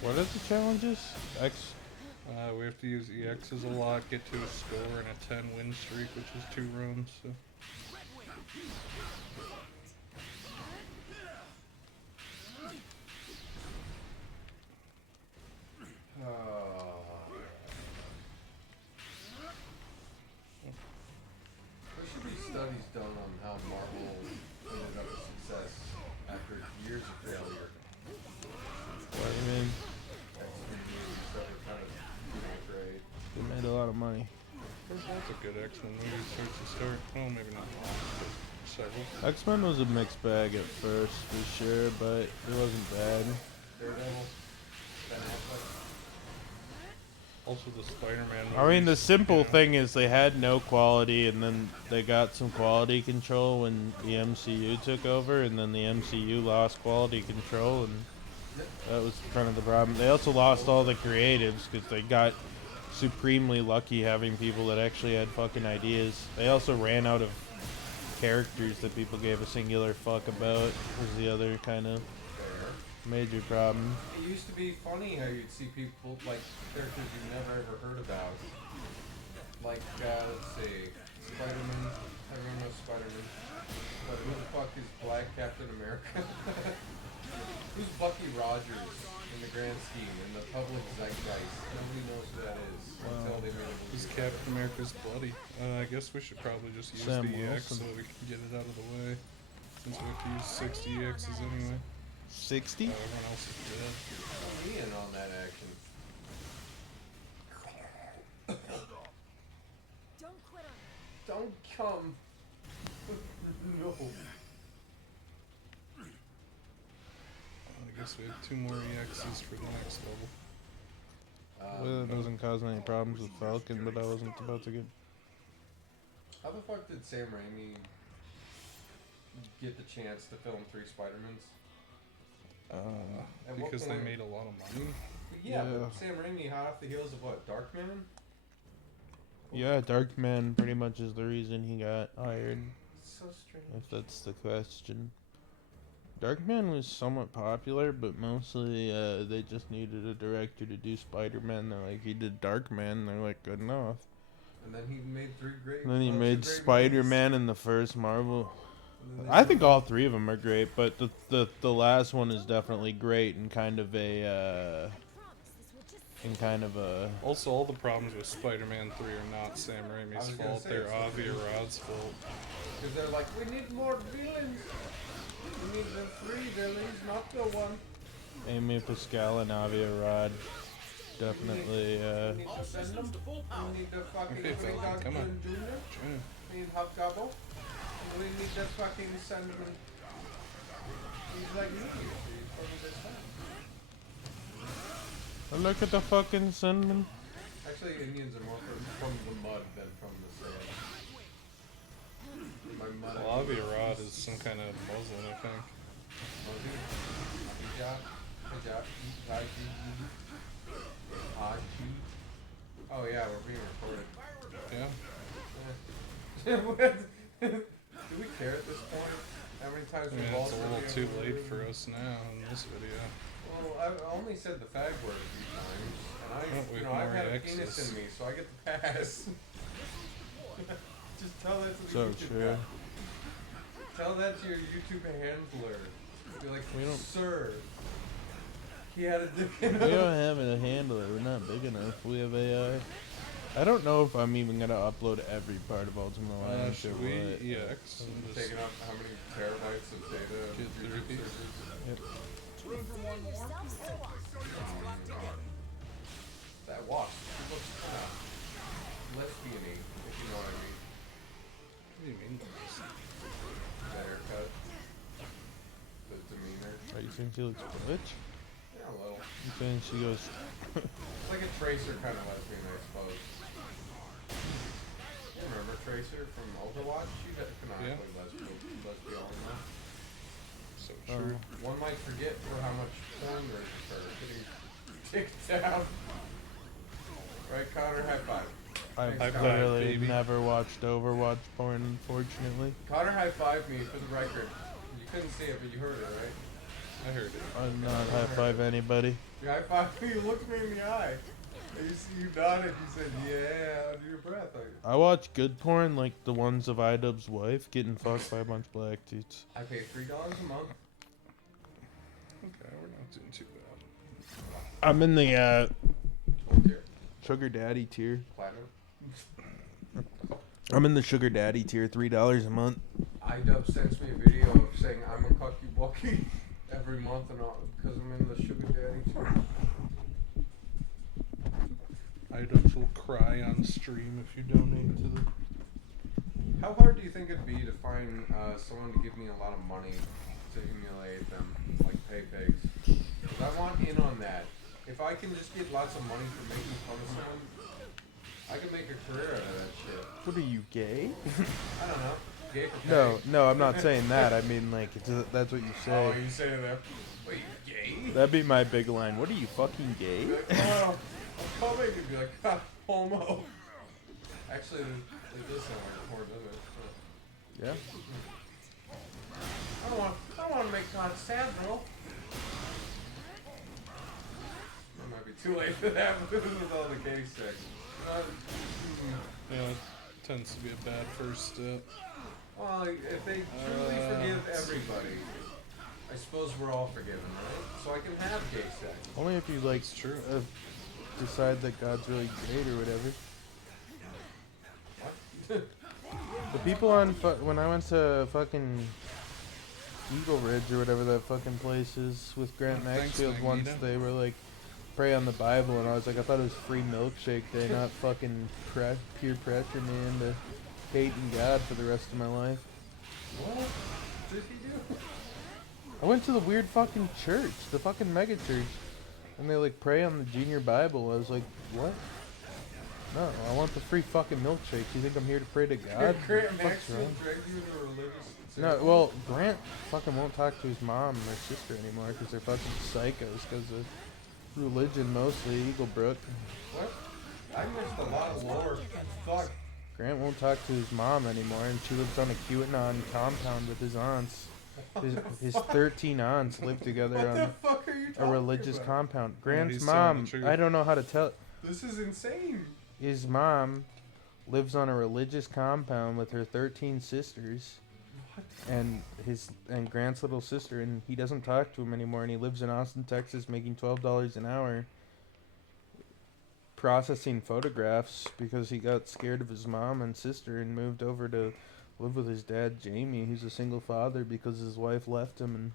What are the challenges? We have to use EXs a lot, get to a score and a 10 win streak, which is 2 runs. So. There should be studies done on how Marvel ended up a success after years of failure. What do you mean? X-Men movies that were kind of, great. They made a lot of money. That's a good X-Men movie starts to start. Oh, maybe not all, but several. X-Men was a mixed bag at first, for sure, but it wasn't bad. Daredevil, Ben Affleck. Also, the Spider-Man movies. I mean, the simple you know, thing is they had no quality, and then they got some quality control when the MCU took over, and then the MCU lost quality control, and That was kind of the problem. They also lost all the creatives because they got supremely lucky having people that actually had fucking ideas. They also ran out of characters that people gave a singular fuck about. Was the other kind of Fair. major problem. It used to be funny how you'd see people, like, characters you never ever heard about. Like, let's see, Spider-Man. Everyone knows Spider-Man. But who the fuck is Black Captain America? Who's Bucky Rogers in the grand scheme, in the public zeitgeist? Nobody knows who that is until they made a movie. Is Captain America's bloody? I guess we should probably just use Sam the EX Wilson. so we can get it out of the way. Since we have to use 60 EXs anyway. 60? Everyone else is dead. Put me in on that action. Don't quit on me. Don't come. No. I guess we have 2 more EXs for the next level. Well, it doesn't cause any problems with Falcon, but I wasn't about to get. How the fuck did Sam Raimi get the chance to film 3 Spider-Mans? At what Because they point- made a lot of money. Yeah, Yeah. but Sam Raimi hot off the heels of what? Darkman? Yeah, Darkman pretty much is the reason he got hired, So strange. if that's the question. Darkman was somewhat popular, but mostly they just needed a director to do Spider-Man. They're like, he did Darkman. They're like, good enough. And then he made 3 great. And then he bunch of made great Spider-Man in the first Marvel. movies. And then I they- think all 3 of them are great, but the last one is definitely great and kind of a Also, all the problems with Spider-Man 3 are not Sam I Raimi's was gonna fault. say, They're it's Avi not- Arad's fault. Because they're like, we need more villains. We need the 3 villains, not the 1. Amy Pascal and Avi Arad. Definitely. We need to send them. We need the fucking Okay, Green fella, come on. Goblin Jr. Yeah. We need Hobgoblin. And we need the fucking Sandman. He's like me. He's fucking this fat. Look at the fucking Sandman. Actually, Indians are more from the mud than from the sand. By mud, Well, Avi Arad is some kind of Muslim, I think. Oh yeah, we're being recorded. Yeah. Do we care at this point? How many times I we've mean, all it's a said little the too N-word? late for us now in this video. Well, I only said the fag word a few times, and Oh, we you have know, I've more had a X's. penis in me, so I get the pass. Just tell that to the So YouTube true. guy. Tell that to your YouTube handler. Be like, We don't- sir, he had a dick in We him. don't have a handler. We're not big enough. We have AI. I don't know if I'm even gonna upload every part of Ultima Online or Should we what. EX and just Taking up how many terabytes of data of Get YouTube 30. servers? Consider yourself sore. That wasp, she looks kind of lesbian-y, if you know what I mean. What do you mean? That haircut, the demeanor. Are you saying she looks butch? Yeah, a little. You saying she goes? It's like a Tracer kind of lesbian, I suppose. You remember Tracer from Overwatch? She had Yeah. canonically lesbian. So Oh. true. One might forget for how much porn there is for getting ticked down. Right, Connor? High five. I've High five, literally baby. never watched Overwatch porn, unfortunately. Connor high five me for the record. You couldn't see it, but you heard it, right? I heard it. I'm not high five anybody. You high five me, you looked me in the eye. And you nodded, you said, yeah, under your breath. I watch good porn like the ones of iDubbbz's wife getting fucked by a bunch of black dudes. I pay $3 a month. Okay, we're not doing too bad. I'm in the Gold tier. sugar daddy tier. Platinum. I'm in the sugar daddy tier, $3 a month. iDub sends me a video of saying I'm a cucky bucky every month and all because I'm in the sugar daddy tier. iDubbbz will cry on stream if you donate to the. How hard do you think it'd be to find someone to give me a lot of money to humiliate them, like pay pigs? 'Cause I want in on that. If I can just get lots of money for making fun of someone, I can make a career out of that shit. What are you, gay? I don't know. Gay for pay. No, I'm not saying that. I mean, like, that's what you Oh, say. you say that? Wait, you gay? That'd be my big line. What are you, fucking gay? Be like, oh, I'll come and be like, ha, homo. Actually, it does sound like porn, doesn't it? Yeah. I don't want to make God sad, bro. It might be too late for that with all the gay sex. Yeah, it tends to be a bad first step. Well, like, if they truly forgive everybody, I suppose we're all forgiven, right? So I can have gay sex. Only if you like It's true. decide that God's really great or whatever. What? The people on when I went to fucking Eagle Ridge or whatever that fucking place is with Grant Thanks, Maxfield once, Magneto. they were like pray on the Bible, and I was like, I thought it was free milkshake day, not fucking peer pressure me into hating God for the rest of my life. What did he do? I went to the weird fucking church, the fucking mega church, and they like pray on the junior Bible. I was like, what? No, I want the free fucking milkshake. You think I'm here to pray to God? Grant What the fuck's Maxfield wrong? dragged you into a religious No, ceremony? well, Grant fucking won't talk to his mom and their sister anymore because they're fucking psychos because of religion, mostly Eaglebrook. What? I missed a lot of lore. Fuck. Grant won't talk to his mom anymore, and she lives on a QAnon compound with his aunts. His 13 aunts live together What the on fuck are you a talking religious about? compound. Grant's he's telling the mom, truth. I don't know how to tell. This is insane. His mom lives on a religious compound with her 13 sisters and Grant's little sister, and he doesn't talk to him anymore, and he lives in Austin, Texas, making $12 an hour processing photographs because he got scared of his mom and sister and moved over to live with his dad, Jamie, who's a single father because his wife left him and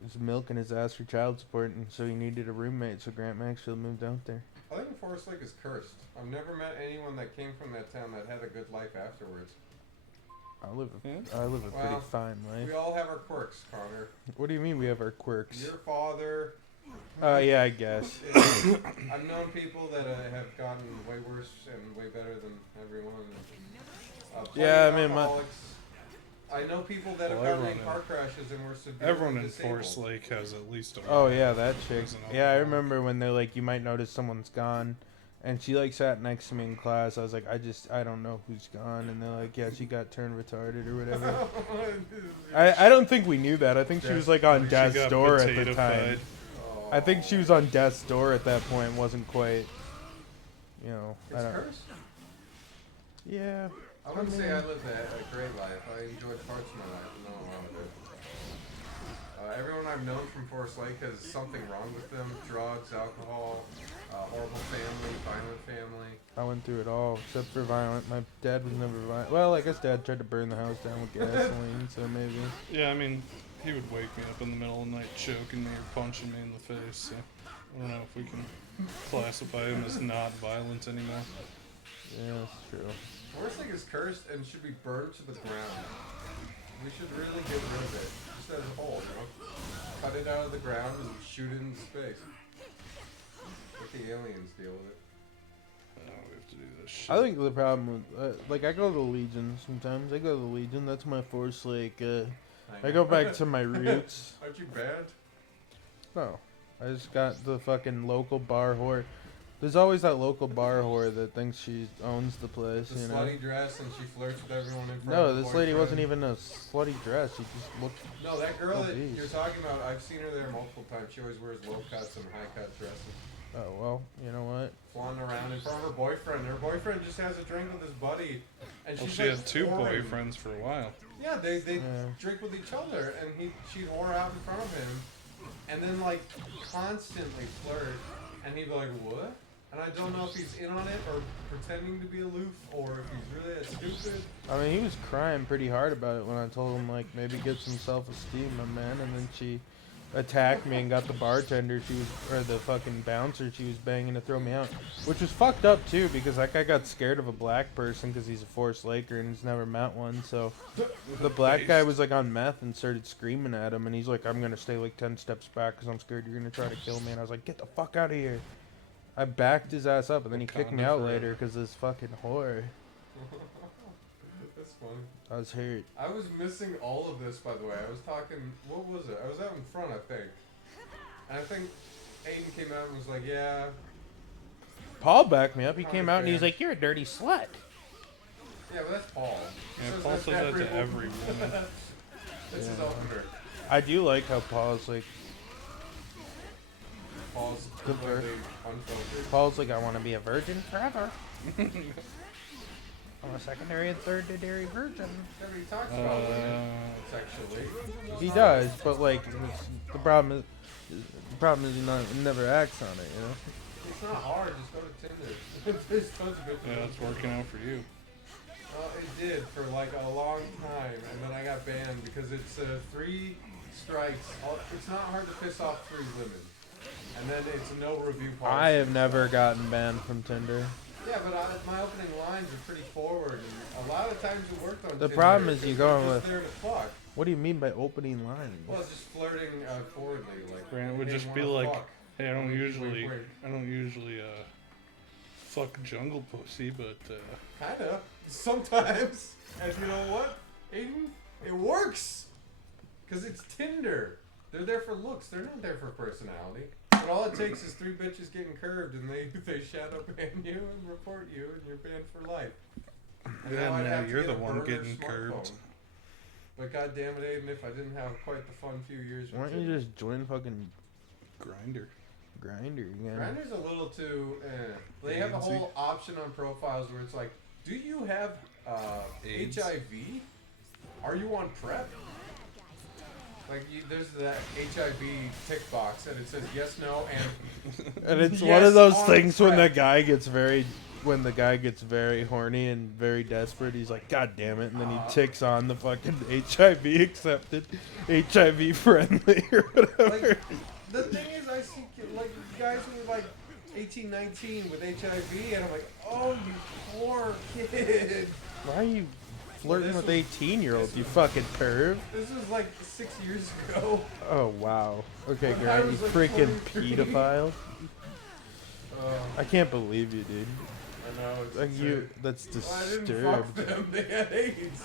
was milking his ass for child support, and so he needed a roommate, so Grant Maxfield moved out there. I think Forest Lake is cursed. I've never met anyone that came from that town that had a good life afterwards. I live a Well, pretty fine life. We all have our quirks, Connor. What do you mean we have our quirks? Your father. Yeah, I guess. I've known people that have gotten way worse and way better than everyone. Plenty Yeah, of I mean, alcoholics. I know people that have Well, gotten in everyone car crashes and were severely Everyone in disabled. Forest Lake has at least a. Oh yeah, that chick. As an Yeah, I alcoholic. remember when they're like, you might notice someone's gone, and she like sat next to me in class. I was like, I don't know who's gone, and they're like, yeah, she got turned retarded or whatever. I don't think we knew that. I think she was like on She death's got door at the potato-fied. time. I think she was on death's door at that point. Wasn't quite, you know. It's I don't. cursed. Yeah. I wouldn't say I lived a great life. I enjoyed parts of my life, but not a lot of it. Everyone I've known from Forest Lake has something wrong with them: drugs, alcohol, horrible family, violent family. I went through it all except for violent. My dad was never violent. Well, I guess Dad tried to burn the house down with gasoline, so maybe. Yeah, I mean, he would wake me up in the middle of the night choking me or punching me in the face, so I don't know if we can classify him as not violent anymore. Yeah, that's true. Forest Lake is cursed and should be burned to the ground. We should really get rid of it, just as a whole, you know? Cut it out of the ground and shoot it into space. Let the aliens deal with it. Oh, we have to do this shit. I think the problem with, like, I go to the Legion sometimes. I go to the Legion. That's my Force Lake. I go back to my roots. Aren't you bad? No, I just got the fucking local bar whore. There's always that local bar whore that thinks she owns the place, The you know. slutty dress and she flirts with everyone in front No, of the this lady wasn't boyfriend. even a slutty dress. She just looked. No, that girl that obese. you're talking about, I've seen her there multiple times. She always wears low cuts and high cut dresses. Oh well, you know what? Flaunting around in front of her boyfriend. Her boyfriend just has a drink with his buddy. And Well, she's she like had two whoring. boyfriends for a while. Yeah, they Yeah. drink with each other, and she'd whore out in front of him, and then like constantly flirt, and he'd be like, "What?" And I don't know if he's in on it or pretending to be aloof, or if he's really that stupid. I mean, he was crying pretty hard about it when I told him like maybe get some self-esteem, my man. And then she attacked me and got the bartender or the fucking bouncer she was banging to throw me out, which was fucked up too because that guy got scared of a black person because he's a Forest Laker and he's never met one. So the black guy was like on meth and started screaming at him, and he's like, "I'm gonna stay like 10 steps back because I'm scared you're gonna try to kill me." And I was like, "Get the fuck out of here." I backed his ass up, and then he kicked me Wakanda out forever. later because this fucking whore. That's funny. I was hurt. I was missing all of this, by the way. I was talking. What was it? I was out in front, I think. And I think Aiden came out and was like, yeah. Paul backed me up. He came out and he was like, "You're a dirty slut." Yeah, but that's Paul. Yeah, Says Paul that says that to every woman. This is opener. I do like how Paul's like, Paul's Good for her. completely unfiltered. Paul's like, "I want to be a virgin forever." I'm a secondary and third dairy virgin. Yeah, but he talks about women sexually. He does, but like, the problem is he never acts on it. You know. It's not hard. Just go to Tinder. There's tons of good Yeah, it's working out for you. It did for like a long time, and then I got banned because it's 3 strikes. It's not hard to piss off 3 women, and then it's a no review policy. I have never gotten banned from Tinder. Yeah, but my opening lines are pretty forward, and a lot of times it worked on The Tinder problem is because you're going they're with- just there to fuck. What do you mean by opening lines? Well, it's just flirting forwardly, like. Grant would hey, just be wanna like, fuck? "Hey, I don't Wink, usually, wink. fuck jungle pussy, but Kinda. Sometimes. And you know what, Aiden? It works! Because it's Tinder. They're there for looks. They're not there for personality. And all it takes is 3 bitches getting curved and they shadow ban you and report you and you're banned for life. And yeah, I'd now have to you're get the a one burner getting curved." smartphone. But goddamn it, Aiden, if I didn't have quite the fun few years Why with don't you Tinder. just join fucking Grinder. Grinder again? Grinder's a little too. They have a Fancy. whole option on profiles where it's like, do you have AIDS? HIV? Are you on PrEP? Like, there's that HIV tick box, and it says yes, no, and And it's one Yes, of those on things when prep. when the guy gets very horny and very desperate, he's like, "God damn it!" And then he ticks on the fucking HIV accepted, HIV friendly, or whatever. like, the thing is, I see like guys who are like 18, 19 with HIV, and I'm like, oh, you poor kid. Why are you flirting This with was- 18-year-olds? You fucking perv. This was like 6 years ago. Oh wow. Okay, When I Grant, you was, like, freaking 23. pedophile. I can't believe you, dude. I know. It's Like you, insane. that's Well, I didn't fuck disturbed. them. They had AIDS.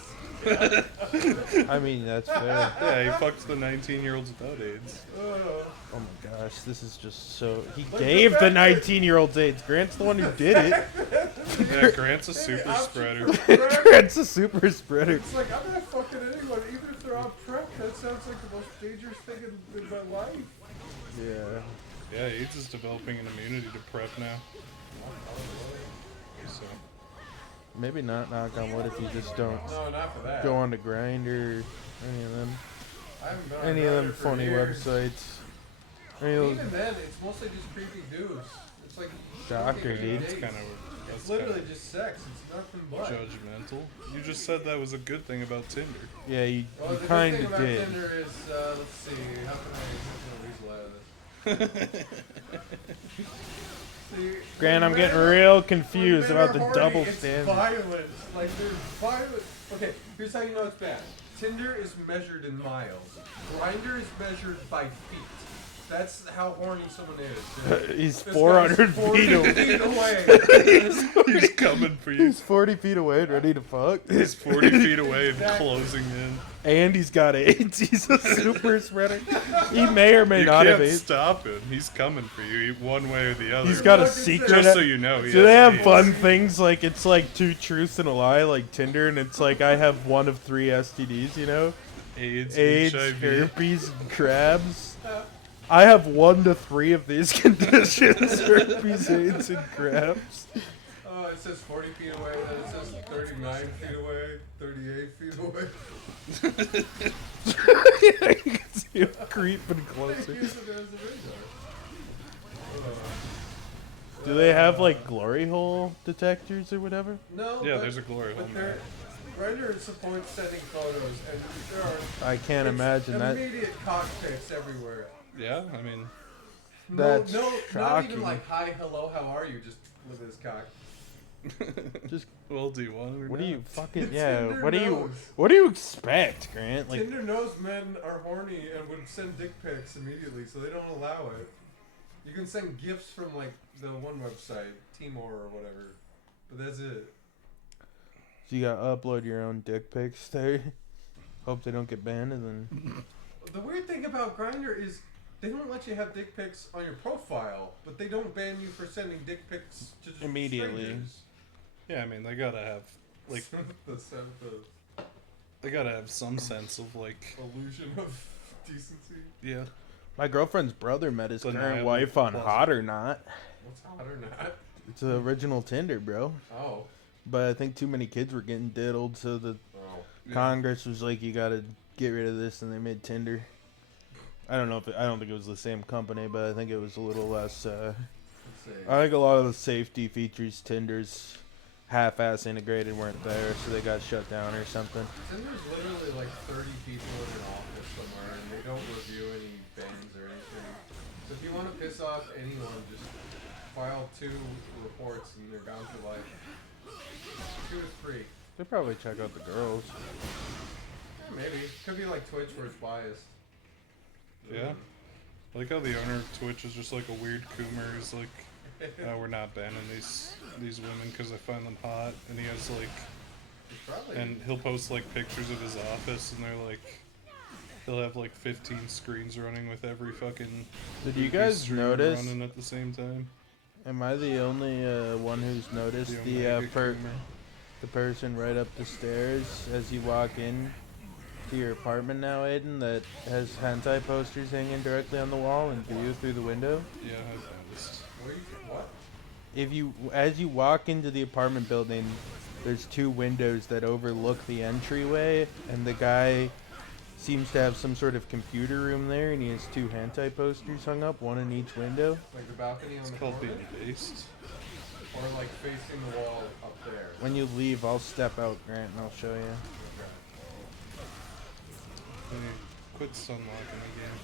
I mean, that's fair. Yeah, he fucks the 19-year-olds without AIDS. Oh Oh my gosh, this is just so. He Like, gave the the fact that- 19-year-olds AIDS. Grant's the one who did it. Yeah, Grant's a super spreader. Grant's a super spreader. It's like, I'm not fucking anyone, even if they're on PrEP. That sounds like the most dangerous thing in my life. Yeah. Yeah, AIDS is developing an immunity to PrEP now. So, Maybe not knock on wood if you just don't No, not for that. go on to Grindr, any of them, I haven't been on any of them Grindr for funny years. websites. Any of those Even then, it's mostly just creepy dudes. It's like Shocker, fucking dude. that's dates. kind of It's that's literally kind just sex. It's nothing of but. judgmental. You just said that was a good thing about Tinder. yeah, you Well, the good kind thing of about did. Tinder is, let's see, how can I weasel out of this? See, Grant, when I'm getting men are- real when confused men about are the horny, double it's standard. violent. Like, there's violent. Okay, here's how you know it's bad. Tinder is measured in miles. Grindr is measured by feet. That's how horny someone is. He's This 400 guy's 40 feet away. feet away. He's coming for you. He's 40 feet away and ready to fuck. He's 40 feet away and Exactly. closing in. And he's got AIDS. He's a super spreader. He may or may You not have can't AIDS. stop him. He's coming for you, one way or the other. He's got a Fucking secret. Just so you know, he Do has they have AIDS. fun things like it's like 2 truths and a lie, like Tinder, and it's like I have one of 3 STDs, you know? AIDS, AIDS, HIV. herpes, and crabs. I have 1 to 3 of these conditions: herpes, AIDS, and crabs. Oh, it says 40 feet away, then it says 39 feet away, 38 feet away. You can see him creeping They closer. use it as a radar. Do they have like glory hole detectors or whatever? No, Yeah, but, there's a glory hole but now. there, Grindr supports sending photos, and there are I can't imagine that. immediate cockpits everywhere. Yeah, I mean, That's no, not shocking. even like hi, hello, how are you? Just with his cock. Just well, do you want it or what do not? you fucking Tinder What do you knows. what do you expect, Grant? Like Tinder knows men are horny and would send dick pics immediately, so they don't allow it. You can send gifs from like the one website, Timor or whatever, but that's it. you gotta upload your own dick pics there. Hope they don't get banned and then The weird thing about Grindr is They don't let you have dick pics on your profile, but they don't ban you for sending dick pics to just Immediately. strangers. Yeah, I mean they gotta have like the they gotta have some sense of like illusion of decency. yeah. My girlfriend's brother met his current Denial wife of on pleasure. Hot or Not. What's hot or not? It's the original Tinder, bro. Oh. But I think too many kids were getting diddled, so the Oh. Yeah. Congress was like, you gotta get rid of this, and they made Tinder. I don't know if I don't think it was the same company, but I think it was a little less. Let's see. I think a lot of the safety features Tinder's half-ass integrated weren't there, so they got shut down or something. Tinder's literally like 30 people in an office somewhere, and they don't review any bans or anything. So if you want to piss off anyone, just file 2 reports and they're gone for life. 2 to 3. They probably check out the girls. Maybe. Could be like Twitch where it's biased. Yeah. I like how the owner of Twitch is just like a weird coomer. He's like, oh, we're not banning these women because I find them hot, and he has like, It's probably. and he'll post like pictures of his office, and they're like, he'll have like 15 screens running with every fucking. Did you movie guys streamer notice? running at the same time? Am I the only one who's noticed the Omega coomer. the person right up the stairs as you walk in to your apartment now, Aiden, that has hentai posters hanging directly on the wall and view through the window? Yeah, I've noticed. What? If you, as you walk into the apartment building, there's 2 windows that overlook the entryway, and the guy seems to have some sort of computer room there, and he has 2 hentai posters hung up, one in each window. Like the balcony on It's the called corner? being based. Or like facing the wall up there? When you leave, I'll step out, Grant, and I'll show you. Okay. Hey, quit sunlocking the game.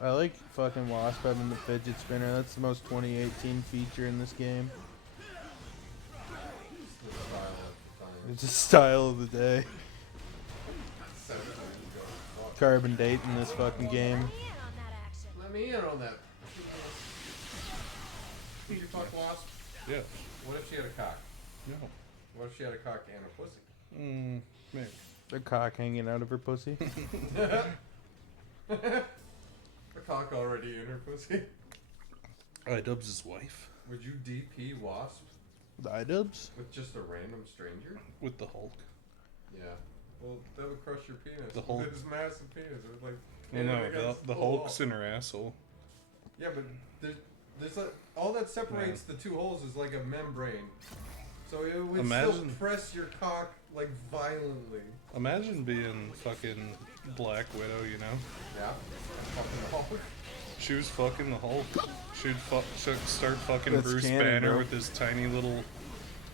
I like fucking Wasp having the fidget spinner. That's the most 2018 feature in this game. The style at the time. It's a style of the day. 7 years ago. Fuck. Carbon date in this fucking game. Let me in on that action. Let me in on that. Did you fuck Wasp? Yeah. What if she had a cock? No. What if she had a cock and a pussy? Maybe. The cock hanging out of her pussy. A cock already in her pussy? iDubbbz' his wife Would you DP Wasp The iDubbbz? with just a random stranger? with the Hulk. Yeah. Well, that would crush your penis. The Hulk. With his massive penis. It would like. Well, hit no, it against the wall. Hulk's in her asshole. Yeah, but there's a, all that separates the 2 holes is like a membrane. So it would still Imagine- press your cock like violently. Imagine being fucking Black Widow, you know? Yeah. Fucking Hulk. She was fucking the Hulk. She'd start fucking That's Bruce canon, Banner bro. with his tiny little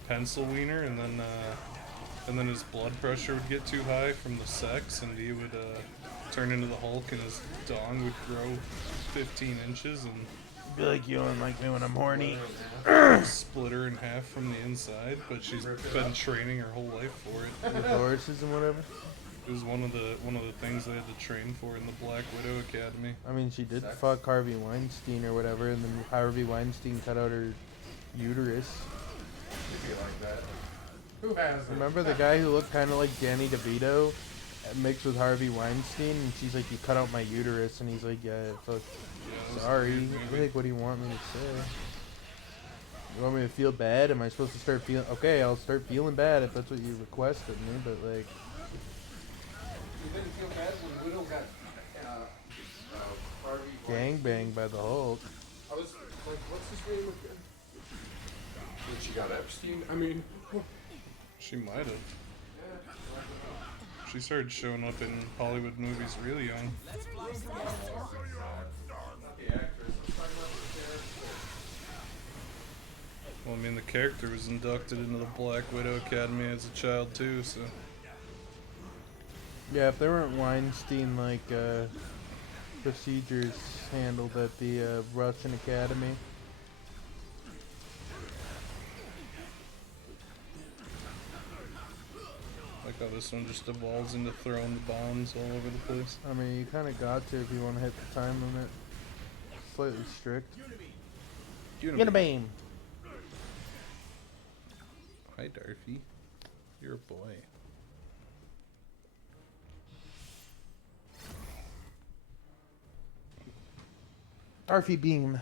pencil wiener, and then his blood pressure would get too high from the sex, and he would turn into the Hulk, and his dong would grow 15 inches and Be like, you don't like me when I'm horny. split her in half from the inside. But she's Rip it been up. training her whole life for it. With horses and whatever. It was one of the things they had to train for in the Black Widow Academy. I mean, she did Sex? fuck Harvey Weinstein or whatever, and then Harvey Weinstein cut out her uterus. It'd be like that. Who has it? Remember the guy who looked kind of like Danny DeVito mixed with Harvey Weinstein? And she's like, you cut out my uterus. And he's like, yeah, fuck. Yeah, it was a Sorry. weird movie. Like, what do you want me to say? You want me to feel bad? Am I supposed to start feeling... Okay, I'll start feeling bad if that's what you requested me, but like... You didn't feel bad when Widow got Harvey Gangbanged by the Hulk. I was like, what's his name again? When she got Epstein? I mean, She might have. She started showing up in Hollywood movies really young. not the actress. I'm talking about the character. Well, I mean, the character was inducted into the Black Widow Academy as a child too, so Yeah, if there weren't Weinstein, like, procedures handled at the Russian Academy. like how this one just evolves into throwing the bombs all over the place. I mean, you kind of got to if you want to hit the time limit. Slightly strict. Get a beam. Hi, Darfy. You're a boy. Arfie Beam.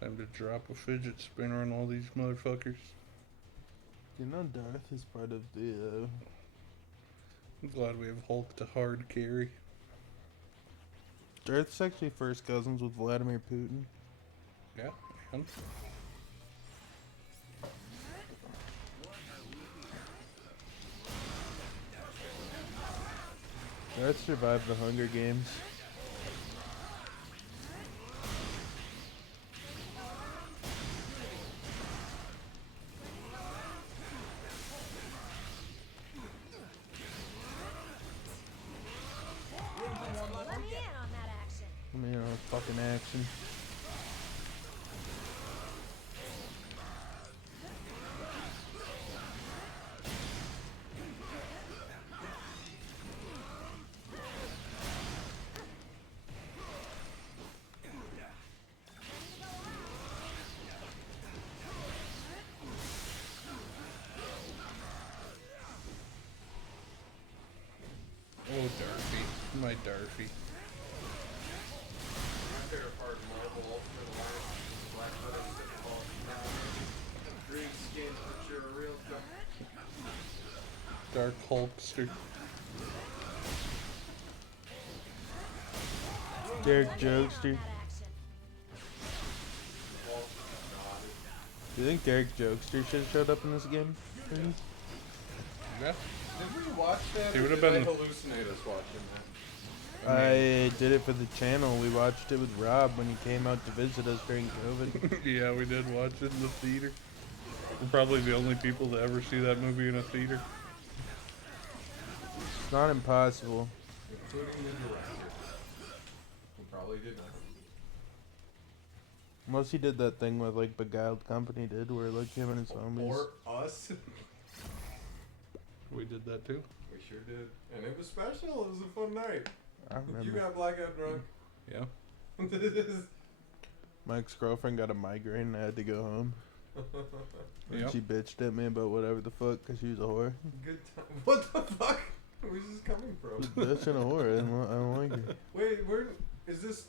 Time to drop a fidget spinner on all these motherfuckers. You know Darth is part of the, I'm glad we have Hulk to hard carry. Darth's actually first cousins with Vladimir Putin. Yeah, man. Darth survived the Hunger Games. Let me in on that action. I mean, fucking action. Oh, Darfy. My Darfy. My favorite part of Marvel Ultimate Alliance is Black Widow sitting all down. Green skin, but you're a real Dark Hulkster. Derek Let me in on Jokester. that action. Do you think Derek Jokester should have showed up in this game? Please? Yeah. Did we watch that? He Or would've did I been- hallucinate us watching that? I did it for the channel. We watched it with Rob when he came out to visit us during COVID. Yeah, we did watch it in the theater. We're probably the only people to ever see that movie in a theater. It's not impossible. Including the director. Who probably did not. Unless he did that thing with like Beguiled Company did, where like him and his homies. Or us. We did that too. We sure did. And it was special. It was a fun night. I You remember. got blackout drunk. Yeah. My ex-girlfriend got a migraine and I had to go home. And Yep. she bitched at me about whatever the fuck because she was a whore. Good time. What the fuck? Where's this coming from? Bitch and a whore. I don't like her. Wait, where is this?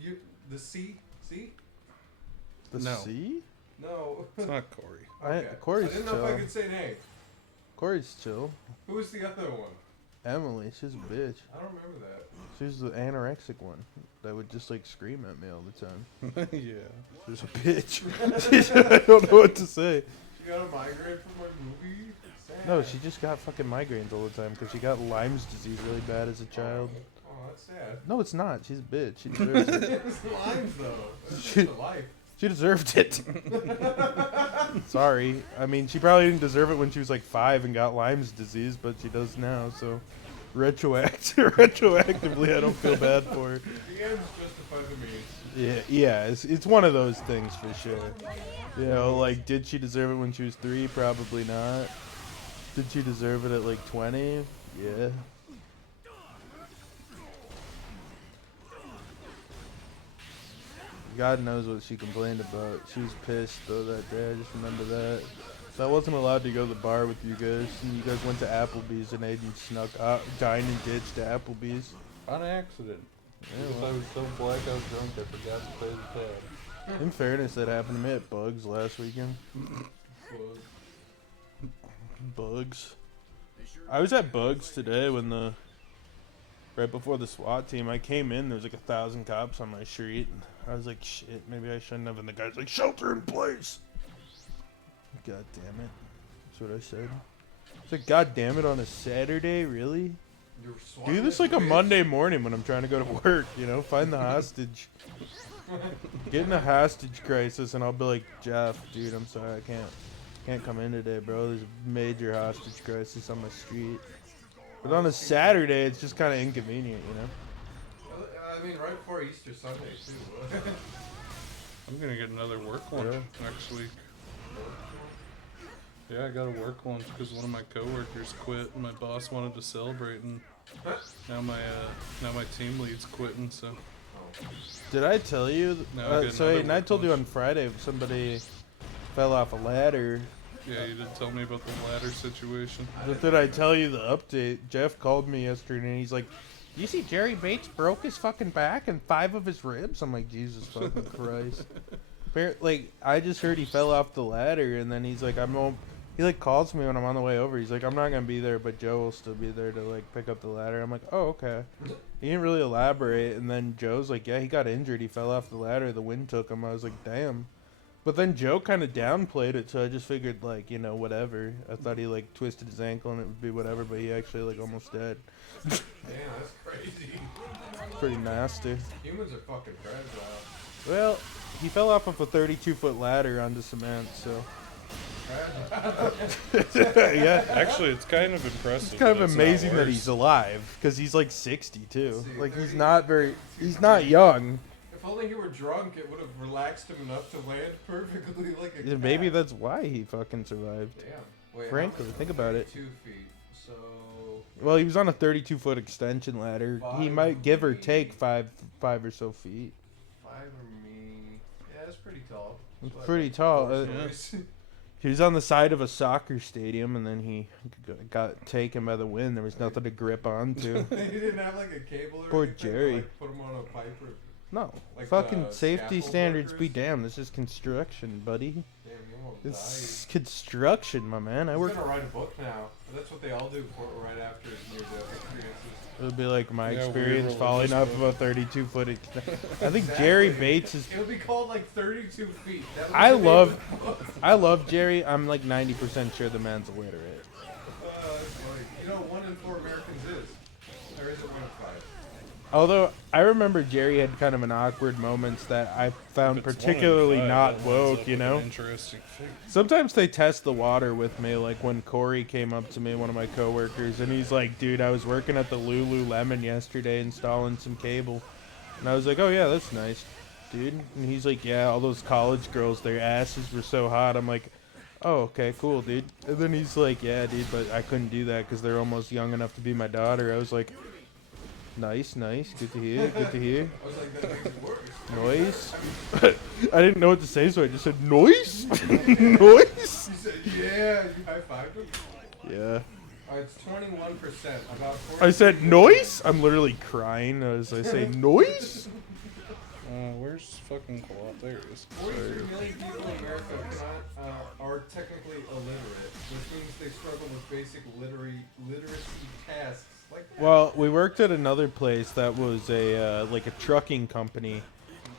You the C? C? The No. C? No. It's not Corey. Okay. Corey's I didn't know if I chill. could say name. Corey's chill. Who was the other one? Emily, she's a bitch. I don't remember that. She's the anorexic one that would just like scream at me all the time. Yeah. She's a bitch. I don't know what to say. She got a migraine from my movie. Sad. No, she just got fucking migraines all the time because she got Lyme's disease really bad as a child. Oh, that's sad. No, it's not. She's a bitch. She deserves it. It was lines though. That's She- just a life. She deserved it. Sorry. I mean, she probably didn't deserve it when she was like 5 and got Lyme's disease, but she does now, so retroactively I don't feel bad for her. The ends justify the means. Yeah, it's one of those things for sure. You know, like, did she deserve it when she was 3? Probably not. Did she deserve it at like 20? Yeah. God knows what she complained about. She was pissed though that day. I just remember that. So I wasn't allowed to go to the bar with you guys, and you guys went to Applebee's, and Aiden snuck out, dined and ditched to Applebee's. On accident. Yeah, Because well, I was so blackout drunk I forgot to pay the tab. in fairness, that happened to me at Bugs last weekend. Bugs. I was at Bugs today when right before the SWAT team, I came in, there was like 1,000 cops on my street. And I was like, shit, maybe I shouldn't have. And the guy's like, shelter in place. God damn it. That's what I said. It's like, God damn it, on a Saturday? Really? You're Do this like a Monday morning when I'm trying to go to work, you know? Find the hostage. Get in a hostage crisis, and I'll be like, Jeff, dude, I'm sorry, I can't come in today, bro. There's a major hostage crisis on my street. But on a Saturday, it's just kind of inconvenient, you know? I mean, right before Easter Sunday too. I'm gonna get another work lunch Yeah. next week. Yeah, I got a work lunch because one of my coworkers quit, and my boss wanted to celebrate, and now my team lead's quitting. So Did I tell you? No, I get So another Aiden, I work told you lunch. on Friday somebody fell off a ladder Yeah, you did tell me about the ladder situation. But did I tell you the update? Jeff called me yesterday and he's like, "You see Jerry Bates broke his fucking back and 5 of his ribs?" I'm like, Jesus fucking Christ. Like, I just heard he fell off the ladder and then he's like, he like calls me when I'm on the way over. He's like, "I'm not gonna be there, but Joe will still be there to like pick up the ladder." I'm like, "Oh, okay." He didn't really elaborate, and then Joe's like, "Yeah, he got injured. He fell off the ladder. The wind took him." I was like, "Damn." But then Joe kind of downplayed it, so I just figured, like, you know, whatever. I thought he, like, twisted his ankle and it would be whatever, but he actually, like, almost dead. Damn, that's crazy. Pretty nasty. Humans are fucking fragile. Well, he fell off of a 32-foot ladder onto cement, so. Yeah. Actually, it's kind of impressive. It's kind of that it's not amazing that worse. he's alive, because he's, like, 60, too. See, Like, he's 30 not he's not young. If only he were drunk, it would have relaxed him enough to land perfectly like a Yeah, cat. maybe that's why he fucking survived. Damn. Wait, how Frankly, much- think about it. 2 feet. So. Well, he was on a 32-foot extension ladder. He might give or take 5 or so feet. 5 or me. Yeah, that's pretty tall. It's That's pretty like tall. 4 stories. He was on the side of a soccer stadium, and then he got taken by the wind. There was nothing to grip onto. He didn't have like a cable or Poor anything to, Jerry. like, put him on a pipe or. No, Like fucking the safety scaffold standards be workers? damned. This is construction, buddy. Damn, you almost It's died. construction, my man. I He's work. gonna write a book now. That's what they all do right after near-death experiences. It would be like my Yeah, weird experience falling off religious of a 32-foot. I think Exactly. Jerry Bates is. It'll be called like 32 feet. That was I the name love- of the book. I love Jerry. I'm like 90% sure the man's illiterate. That's funny. You know, 1 in 4 Americans is. Or is it 1 in 5? Although I remember Jerry had kind of an awkward moments that I found If it's 1 in particularly 5, not that lines woke, up you with an know? Interesting figure. Sometimes they test the water with me, like when Corey came up to me, one of my coworkers, and he's like, "Dude, I was working at the Lululemon yesterday installing some cable." And I was like, "Oh yeah, that's nice, dude." And he's like, "Yeah, all those college girls, their asses were so hot." I'm like, "Oh, okay, cool, dude." And then he's like, "Yeah, dude, but I couldn't do that because they're almost young enough to be my daughter." I was like, "Nice, nice, good to hear, good to hear." I was like, that makes it worse. Noise. I didn't know what to say, so I just said noise. Noise. You said, yeah, you high-fived him? Yeah. It's 21%. About 40. I said noise. I'm literally crying as I say noise. Where's fucking Colot? There it is. 43 million people in America are technically illiterate, which means they struggle with basic literacy tasks. Like that. Well, we worked at another place that was a like a trucking company,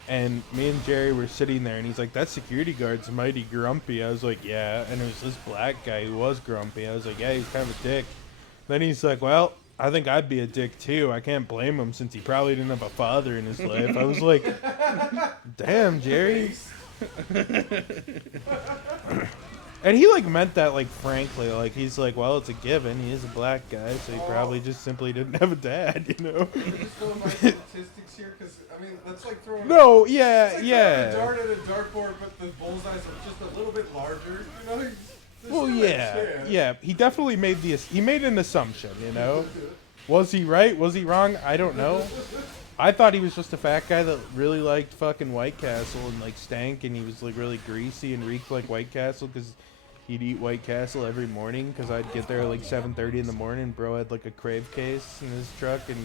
and me and Jerry were sitting there, and he's like, "That security guard's mighty grumpy." I was like, "Yeah," and it was this black guy who was grumpy. I was like, "Yeah, he's kind of a dick." Then he's like, "Well, I think I'd be a dick too. I can't blame him since he probably didn't have a father in his life." I was like, "Damn, Jerry." And he like meant that like frankly, like he's like, "Well, it's a given. He is a black guy, so he probably just simply didn't have a dad, you know." You're just going by statistics here, because I mean that's like throwing. No, It's yeah, like throwing a yeah. dart at a dartboard, but the bullseyes are just a little bit larger. You know. Well, yeah, yeah. He definitely made he made an assumption, you know. Was he right? Was he wrong? I don't know. I thought he was just a fat guy that really liked fucking White Castle and like stank, and he was like really greasy and reeked like White Castle because he'd eat White Castle every morning. Because I'd get there at like 7:30 in the morning. Bro had like a Crave case in his truck, and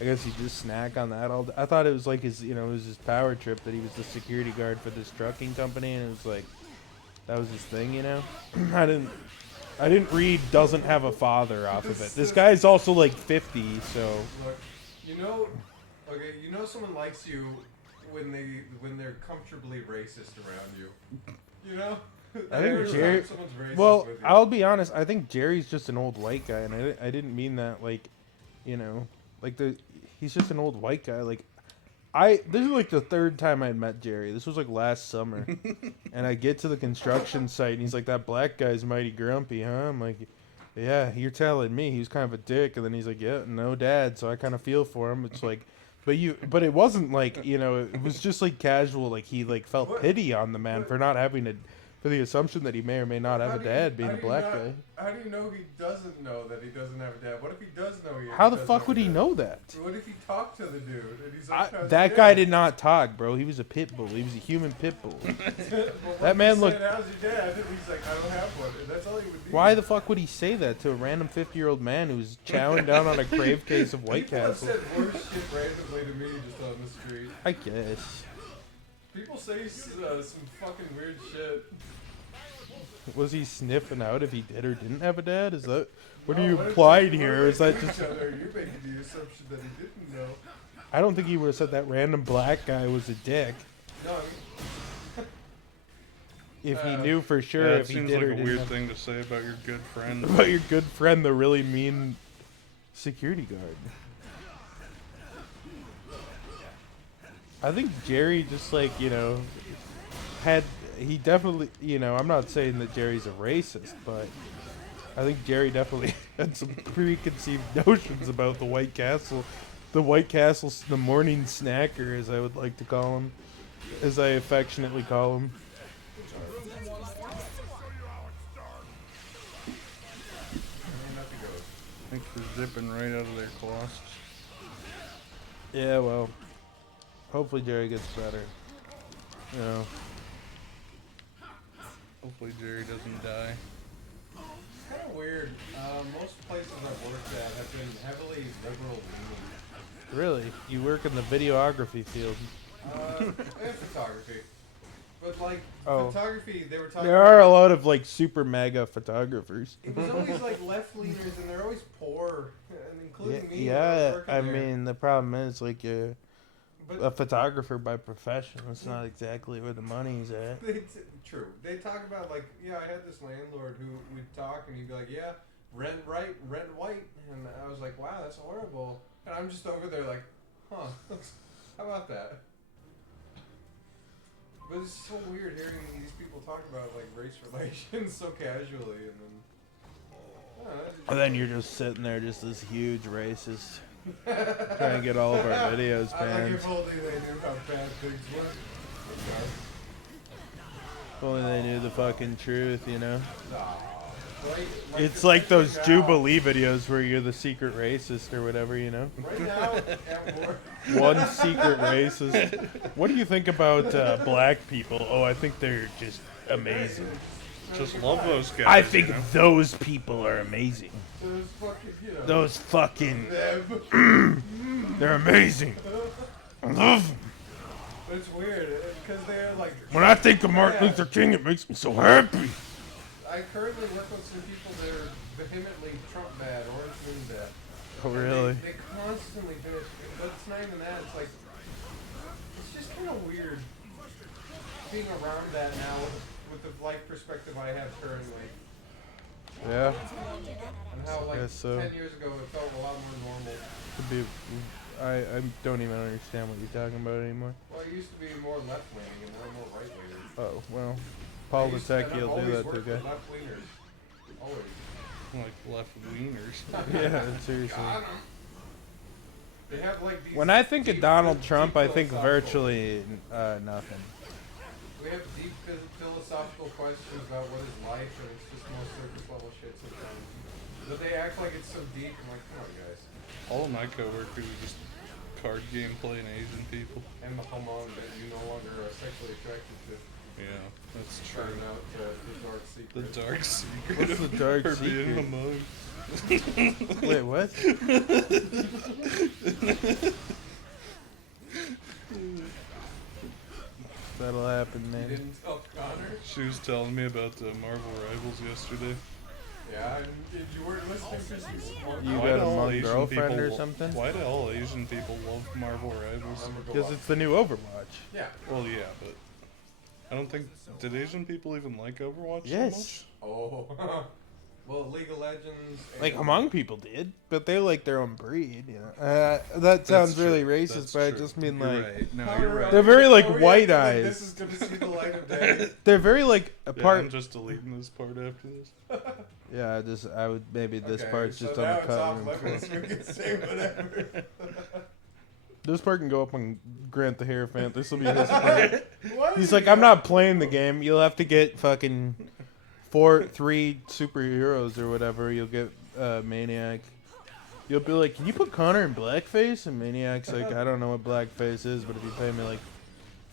I guess he'd just snack on that all day. I thought it was like his, you know, it was his power trip that he was the security guard for this trucking company, and it was like that was his thing, you know. I didn't read doesn't have a father off of it. This guy's also like 50, so. Look, you know someone likes you when they're comfortably racist around you. You know? I think Every Jerry. time someone's racist Well, with you. I'll be honest. I think Jerry's just an old white guy, and I didn't mean that like, you know, like he's just an old white guy. Like, this is like the 3rd time I'd met Jerry. This was like last summer, and I get to the construction site, and he's like, "That black guy's mighty grumpy, huh?" I'm like, "Yeah, you're telling me he was kind of a dick." And then he's like, "Yeah, no dad," so I kind of feel for him. It's like. But it wasn't like, you know, it was just like casual, like he like felt pity on the man for not having for the assumption that he may or may not have How a do you- dad being how a do you black not- guy. How do you know he doesn't know that he doesn't have a dad? What if he does know he How the doesn't fuck have would a he dad? know that? What if he talked to the dude and he's like, "How's That your guy dad?" did not talk, bro. He was a pit bull. He was a human pit bull. But when That he man said, looked- "How's your dad?" And he's like, "I don't have one." And that's all he would do. Why the fuck would he say that to a random 50-year-old man who's chowing down on a crave case of White People have Castle? said worse shit randomly to me just on the street. I guess. People say some fucking weird shit. Was he sniffing out if he did or didn't have a dad? Is that what No, are you what if implied they- here? what Or if is they that knew just? each other? You're making the assumption that he didn't know. I don't think he would have said that random black guy was a dick No, if he knew for sure Yeah, it if he seems did like or a didn't. weird have- thing to say about your good friend. About your good friend, the really mean security guard. I think Jerry just he definitely, I'm not saying that Jerry's a racist, but I think Jerry definitely had some preconceived notions about the White Castle, the morning snacker, as I would like to call him, as I affectionately call him. I think they're zipping right out of their cloths. Yeah, well, hopefully Jerry gets better. Hopefully Jerry doesn't die. it's kind of weird. Most places I've worked at have been heavily liberal leaning. Really, you work in the videography field. And photography. But like Oh. photography, they were talking There are a about, lot of super mega photographers. it was always like left leaners and they're always poor, and including me. when I was Yeah, working I there. mean the problem is you're But a photographer by profession. That's not exactly where the money's at. True. They talk about I had this landlord who would talk and he'd be like, yeah, rent right, rent white, and I was like, wow, that's horrible. And I'm just over there like, huh, how about that? But it's so weird hearing these people talk about race relations so casually, and then. And then you're just sitting there, just this huge racist, trying to get all of our videos I like banned. if only they knew how bad things were. If only they knew the fucking truth, Nah. It's like those Jubilee videos where you're the secret racist or whatever, Right now, at work. One secret racist. What do you think about black people? Oh, I think they're just amazing. Just love those guys. I think you know? those people are amazing. Those fucking, Those fucking, them. they're amazing. I love them. But it's weird because they're like. When I think of Martin Luther King, it makes me so happy. I currently work with some people that are vehemently Trump bad, Orange Moon bad. Oh, And really? They constantly bitch, but it's not even that. It's just kind of weird being around that now with the life perspective I have currently, Yeah, and how Guess so. 10 years ago it felt a lot more normal. could be. I don't even understand what you're talking about anymore. Well, it used to be more left leaning and now more right leaning. Oh, well. Paul Latecki will do that to a guy. Left leaners, always. Like left wieners. Yeah, seriously. Got 'em. They have these When I think of deep Donald deep Trump, I think philosophical- virtually nothing. We have deep philosophical questions about what is life, and it's just more surface level shit sometimes. But they act like it's so deep. I'm like, come on, guys. All of my coworkers are just card game playing Asian people. And the hormone that you no longer are sexually attracted to. Yeah, that's true. Trying out the dark secret. The dark secret. What's the dark of being secret? Hmong. Wait, what? That'll happen, You man. didn't tell Connor? She was telling me about the Marvel Rivals yesterday. Yeah, and you weren't listening because you smoked. You Why got do a all Hmong Asian girlfriend people or lo- something? Why do all Asian people love Marvel Rivals? Because it's the new Overwatch. Yeah. Well, yeah, but I don't think did Asian people even like Overwatch Yes. Oh. Well, League of Legends. Like and- Hmong people did, but they like their own breed, that sounds true. really racist, That's but I true. just mean You're like right. No, Connor, you're right. They're very, like, are we white acting like eyes. This is gonna see the light of day. they're very like Yeah, apart. I'm just deleting this part after this. Yeah, I would maybe this Okay, part's so just now on the it's off cutting room limits. floor. We can say whatever. This part can go up on Grant the Hierophant. This will be his part. What? He's like, I'm not playing the game. You'll have to get fucking 3 superheroes or whatever. You'll get Maniac. You'll be like, can you put Connor in blackface? And Maniac's like, I don't know what blackface is, but if you pay me like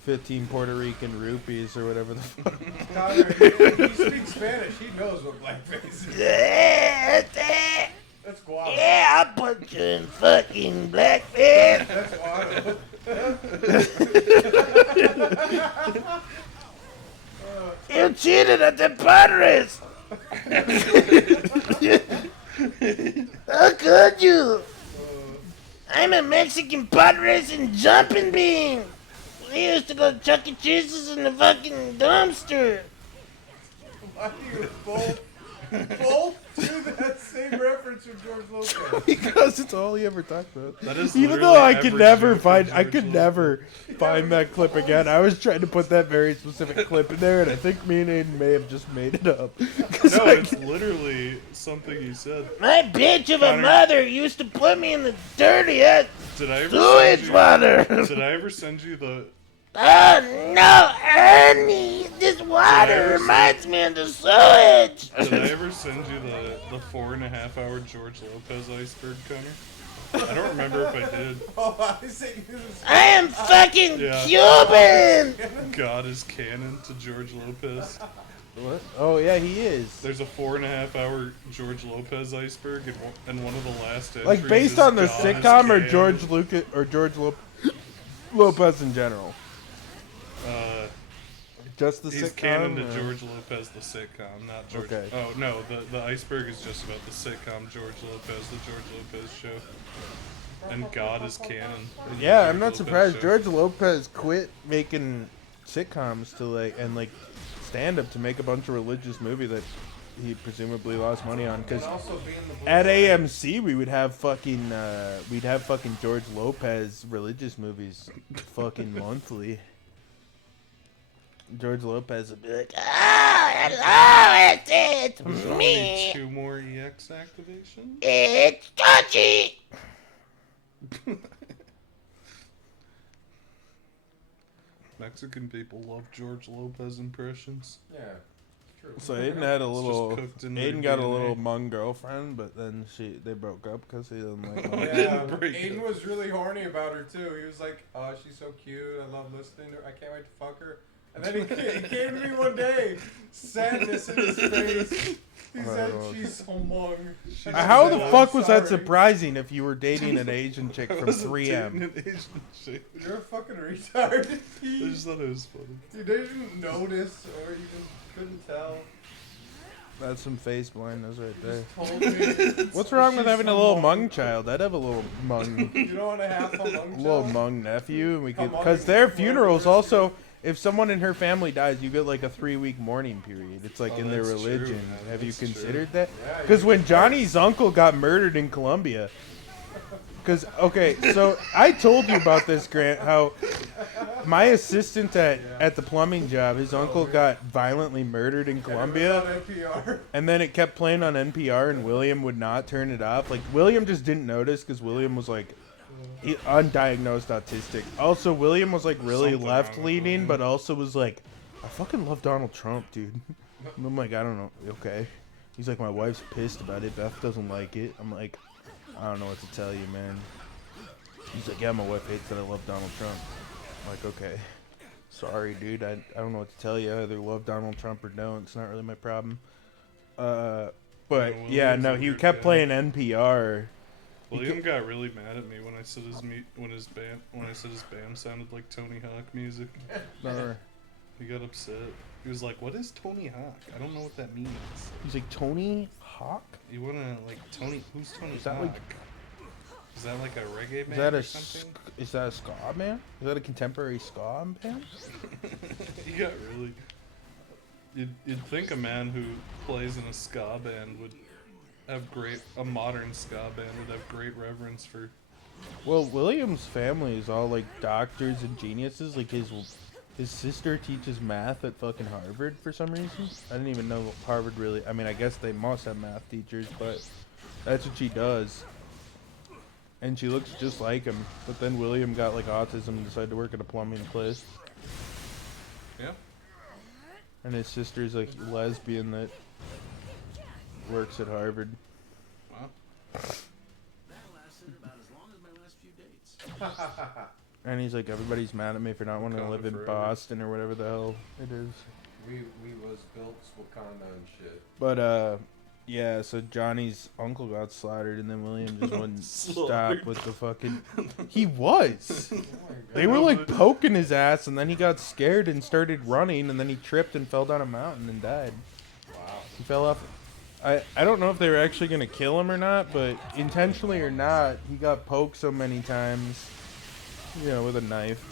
15 Puerto Rican rupees or whatever the fuck. Connor, he speaks Spanish. He knows what blackface is. That's guava. Yeah, I'll put you in fucking blackface. That's guava. You cheated at the Padres. How could you? I'm a Mexican Padres and jumping bean. We used to go to Chuck E. Cheese's in the fucking dumpster. Why do you both do that same reference from George Lopez? Because it's all he ever talked about. That is Even literally though I could every never joke find, from I George could Lopez. never find that clip again. I was trying to put that very specific clip in there, and I think me and Aiden may have just made it up. 'Cause No, I it's literally something he said. My bitch of a Connor. mother used to put me in the dirtiest Did I ever sewage send you, water. Did I ever send you the? Oh no, Ernie! This water reminds me of the sewage. Did I ever send you the 4.5-hour George Lopez iceberg, Connor? I don't remember if I did. Oh, I say you I am fucking Yeah. Cuban. God is canon to George Lopez. What? Oh yeah, he is. There's a 4.5-hour George Lopez iceberg, and one of the last entries Like based is on the God is sitcom or canon. George Lucas or Lopez in general. Just the He's sitcom. canon to or- George Lopez, the sitcom, not George. Okay. Oh no, the iceberg is just about the sitcom George Lopez, the George Lopez show, and God is canon. in the Yeah, George I'm not Lopez surprised. show. George Lopez quit making sitcoms to like stand up to make a bunch of religious movie that he presumably lost money on because also being the at AMC we would have fucking George Lopez religious movies fucking monthly. George Lopez would be like, Hello, it's There's only me. 2 more EX activation. It's Touchy. Mexican people love George Lopez impressions. Yeah, true. so Aiden had a It's little, just cooked in their Aiden got a DNA. little Hmong girlfriend, but then they broke up because he didn't like Hmong. Yeah, Break Aiden up. was really horny about her too. He was like, "Oh, she's so cute. I love listening to her. I can't wait to fuck her." And then he came to me one day, sadness in his face. He said, Oh, "She's so Hmong." And I How said, the "I'm fuck was that sorry." surprising if you were dating an Asian chick I from wasn't 3M? dating an Asian chick. You're a fucking retard. I He, just thought it was funny. you didn't notice, or you just couldn't tell. That's some face blindness right there. Told me. What's wrong with She's having a so little Hmong. Hmong child? I'd have a little Hmong, You don't want to have a Hmong little child? Hmong nephew, and we could, Hmong because their is funerals more also. If someone in her family dies, you get like a 3-week mourning period. It's like Oh, in their that's true, religion. man. Have you That's true. considered that? Yeah, Because you- when Johnny's uncle got murdered in Colombia. Because okay, so I told you about this, Grant. How my assistant at the plumbing job, his uncle got violently murdered in On Colombia. NPR. And then it kept playing on NPR, and William would not turn it off. Like, William just didn't notice because William was like undiagnosed autistic. Also, William was like really Something left wrong with leaning, William. but also was like, I fucking love Donald Trump, dude. And I'm like, I don't know. Okay. He's like, my wife's pissed about it. Beth doesn't like it. I'm like, I don't know what to tell you, man. He's like, yeah, my wife hates that I love Donald Trump. I'm like, okay. Sorry, dude. I don't know what to tell you. I either love Donald Trump or don't. It's not really my problem. But William's yeah, no, a he good kept guy. playing NPR. William got really mad at me when I said his band sounded like Tony Hawk music. Or- He got upset. He was like, "What is Tony Hawk? I don't know what that means." He's like, Tony Hawk? You wanna like Tony? Who's Tony Is that Hawk? like- Is that like a reggae Is band that or a something? is that a ska band? Is that a contemporary ska band? He got really. You'd think a man who plays in a ska band would have a modern ska band would have great reverence for. Well, William's family is all like doctors and geniuses. Like his sister teaches math at fucking Harvard for some reason. I didn't even know Harvard really. I mean, I guess they must have math teachers, but that's what she does. and she looks just like him. But then William got like autism and decided to work at a plumbing place. Yeah. And his sister's like lesbian that works at Harvard. Wow. And he's like, everybody's mad at me for not wanting to live in Forever. Boston or whatever the hell it is. We was built Wakanda and shit. But yeah, so Johnny's uncle got slaughtered, and then William just wouldn't stop Slaughtered. with the fucking. He was. Oh my They were like poking his ass, and then he got scared and started running, and then he tripped and fell down a mountain and died. Wow. He fell off. I don't know if they were actually gonna kill him or not, but intentionally or not, he got poked so many times, you know, with a knife.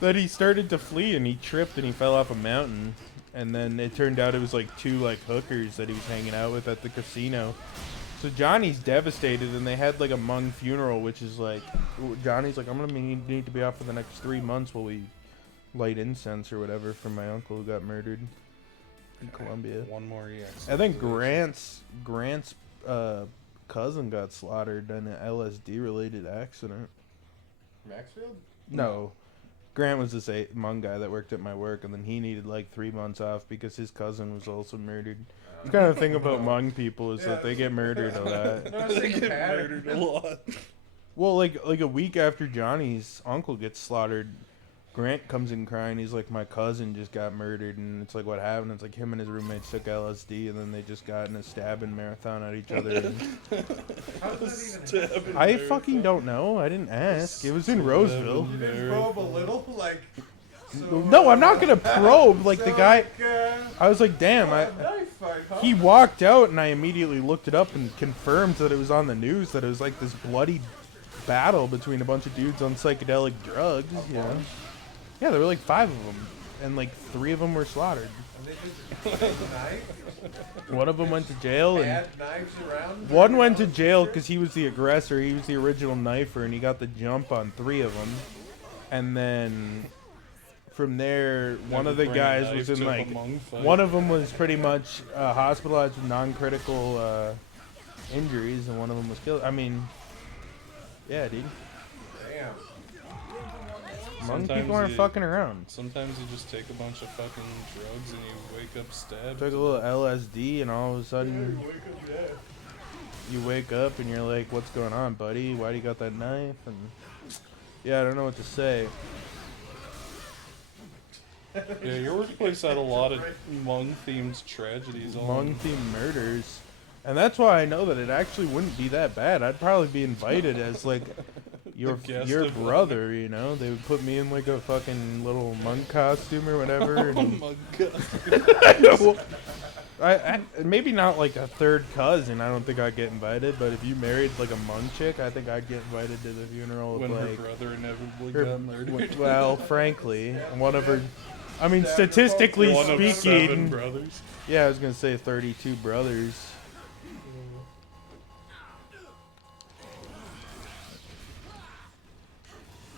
That he started to flee and he tripped and he fell off a mountain, and then it turned out it was like two like hookers that he was hanging out with at the casino. So Johnny's devastated, and they had like a Hmong funeral, which is like Johnny's like, I'm gonna need to be off for the next 3 months while we light incense or whatever for my uncle who got murdered in Colombia. One more EX. I think Grant's cousin got slaughtered in an LSD related accident. Maxfield? No. Grant was this Hmong guy that worked at my work, and then he needed like 3 months off because his cousin was also murdered. The kind of thing about Hmong people is that they get murdered a lot. No, it's like Murdered a lot. Well, like a week after Johnny's uncle gets slaughtered, Grant comes in crying. He's like, my cousin just got murdered, and it's like, what happened? It's like him and his roommates took LSD, and then they just got in a stabbing marathon at each other. And How does that even happen? I fucking don't know. I didn't ask. It was in Roseville. You didn't probe a little? Like, so, No, I'm not gonna probe. Like the so, guy, like, I was like, damn. knife fight, huh? He walked out, and I immediately looked it up and confirmed that it was on the news that it was like this bloody battle between a bunch of dudes on psychedelic drugs. You know? Yeah, there were like 5 of them, and like 3 of them were slaughtered. And they just take a knife, One of them went to jail, and add knives around. one went to jail because he was the aggressor. He was the original knifer, and he got the jump on 3 of them. And then from there, one of the guys was in like, one of them was pretty much hospitalized with non-critical injuries, and one of them was killed. I mean, yeah, dude. Damn. Hmong Sometimes people aren't you- fucking around. Sometimes you just take a bunch of fucking drugs and you wake up stabbed. Took a little LSD, and all of a sudden you wake up and you're like, "What's going on, buddy? Why do you got that knife?" And yeah, I don't know what to say. Yeah, your workplace had a lot of Hmong-themed tragedies. Hmong themed murders, and that's why I know that it actually wouldn't be that bad. I'd probably be invited as like your guest your of brother, you know. They would put me in like a fucking little monk costume or whatever. Oh And my god. I maybe not like a third cousin. I don't think I'd get invited. But if you married like a monk chick, I think I'd get invited to the funeral. When of, her like, brother inevitably her- got murdered. well, frankly, one of her. I mean, statistically One of 7 speaking, brothers. yeah, I was gonna say 32 brothers.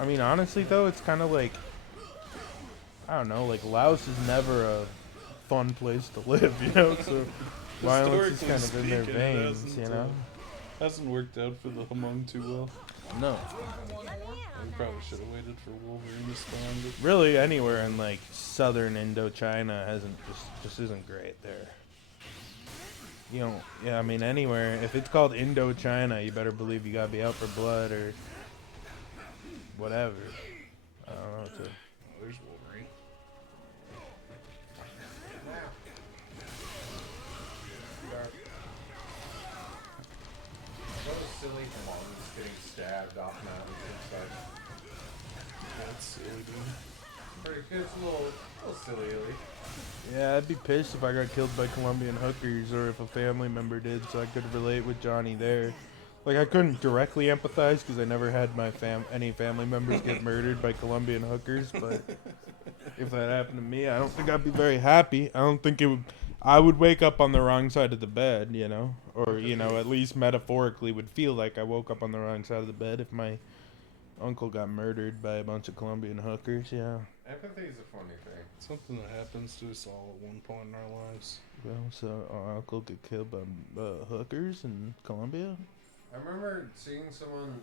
I mean, honestly though, it's kind of like, I don't know, like Laos is never a fun place to live, you know. So violence is kind of in their Historically speaking, it veins, hasn't, you know. Hasn't worked out for the Hmong too well. No, We probably should have waited for Wolverine to spawn. But really, anywhere in like southern Indochina hasn't just isn't great there. You know, yeah, I mean anywhere. If it's called Indochina, you better believe you gotta be out for blood or whatever. I don't know what to. there's Wolverine. Those silly Hmongs getting stabbed off mountains and such. That's silly, dude. Pretty good. It's a little silly. Yeah, I'd be pissed if I got killed by Colombian hookers or if a family member did, so I could relate with Johnny there. Like I couldn't directly empathize because I never had my any family members get murdered by Colombian hookers, but if that happened to me, I don't think I'd be very happy. I don't think it would. I would wake up on the wrong side of the bed, you know, or you know, at least metaphorically, would feel like I woke up on the wrong side of the bed if my uncle got murdered by a bunch of Colombian hookers. Yeah. Empathy is a funny thing. Something that happens to us all at one point in our lives. Well, so our uncle get killed by hookers in Colombia. I remember seeing someone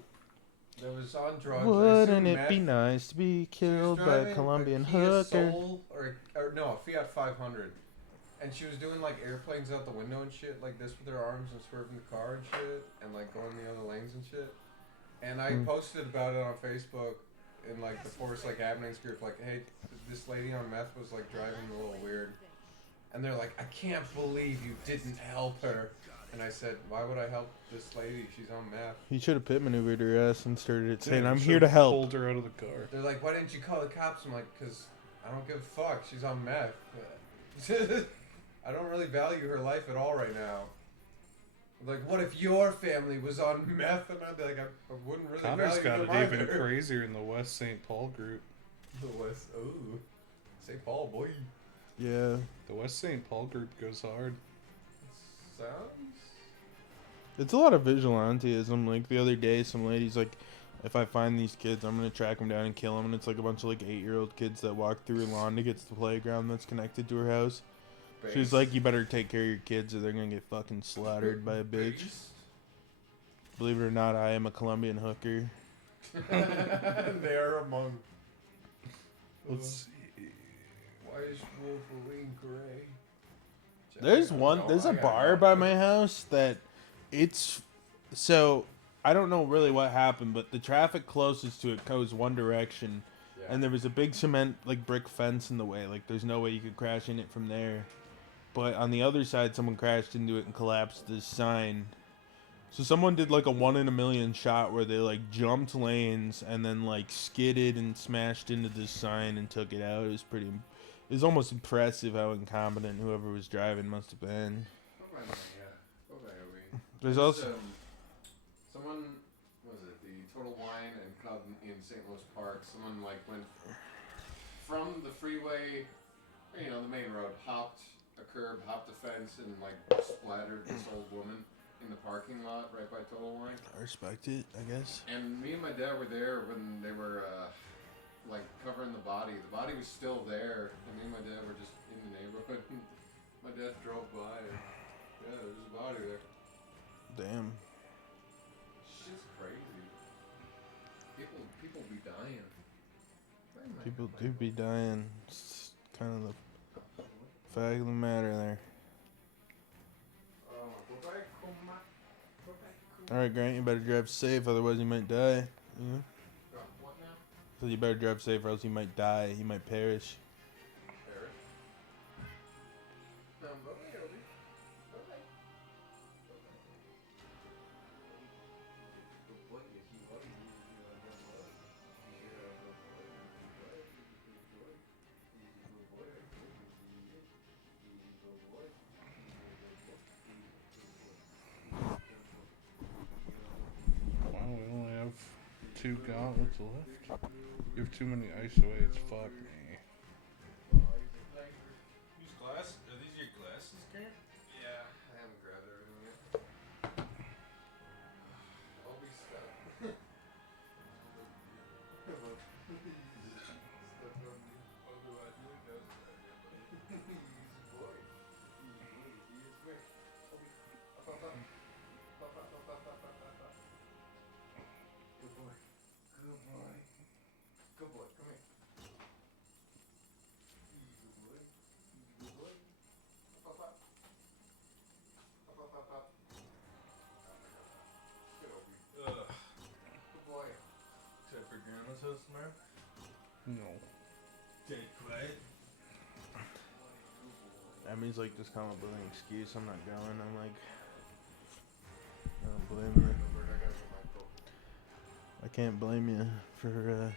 that was on drugs. Wouldn't it meth. be nice to be She was killed by a driving Colombian Kia hooker? Soul or no, a Fiat 500. And she was doing like airplanes out the window and shit like this with her arms and swerving the car and shit and like going the other lanes and shit. And I posted about it on Facebook in like the Forest Like Happenings group, like, hey, this lady on meth was like driving a little weird. And they're like, I can't believe you didn't help her. And I said, why would I help this lady? She's on meth. He should have pit maneuvered her ass and started it saying, Yeah, I'm should've here to help. Pulled her out of the car. They're like, why didn't you call the cops? I'm like, because I don't give a fuck. She's on meth. I don't really value her life at all right now. Like, what if your family was on meth? And I'd be like, I wouldn't really Connor's value got them it even either. crazier in the West St. Paul group. The West, ooh. St. Paul, boy. Yeah. The West St. Paul group goes hard. Sounds... It's a lot of vigilantism. Like, the other day, some lady's like, if I find these kids, I'm going to track them down and kill them. And it's like a bunch of, like, 8-year-old kids that walk through her lawn to get to the playground that's connected to her house. She's like, you better take care of your kids or they're going to get fucking slaughtered by a bitch. Believe it or not, I am a Colombian hooker. They are among... Let's see. Why is Wolverine gray? There's a bar by my house that it's, so I don't know really what happened, but the traffic closest to it goes one direction, and there was a big cement like brick fence in the way. Like there's no way you could crash in it from there. But on the other side, someone crashed into it and collapsed the sign. So someone did like a 1 in a million shot where they like jumped lanes and then like skidded and smashed into the sign and took it out. It was pretty. It was almost impressive how incompetent whoever was driving must have been. There's also someone, what was it, the Total Wine and Club in St. Louis Park, someone like went from the freeway, you know, the main road, hopped a curb, hopped a fence, and like splattered this old woman in the parking lot right by Total Wine. I respect it, I guess. And me and my dad were there when they were like covering the body. The body was still there, and me and my dad were just in the neighborhood. My dad drove by, and yeah, there was a body there. Damn. Shit's crazy. People be dying. People do be dying. It's kind of the fact of the matter there. Alright, Grant, you better drive safe, otherwise you might die. Yeah. What now? So you better drive safe or else you might die. You might perish. Paris? Wow, we only have 2 gauntlets left. You have too many ice away, it's fuck me. These glasses? Are these your glasses, Grant? Yeah, I haven't grabbed everything yet. I'll be stuck. Good boy, come here. Good boy. Good boy. Up, up. Up, up, up, up. Get over here. Good boy. Except for Grandma's house tomorrow? No. Dead quiet. Emmy's like, just come up with an excuse. I'm not going. I'm like, I don't blame you. I can't blame you for,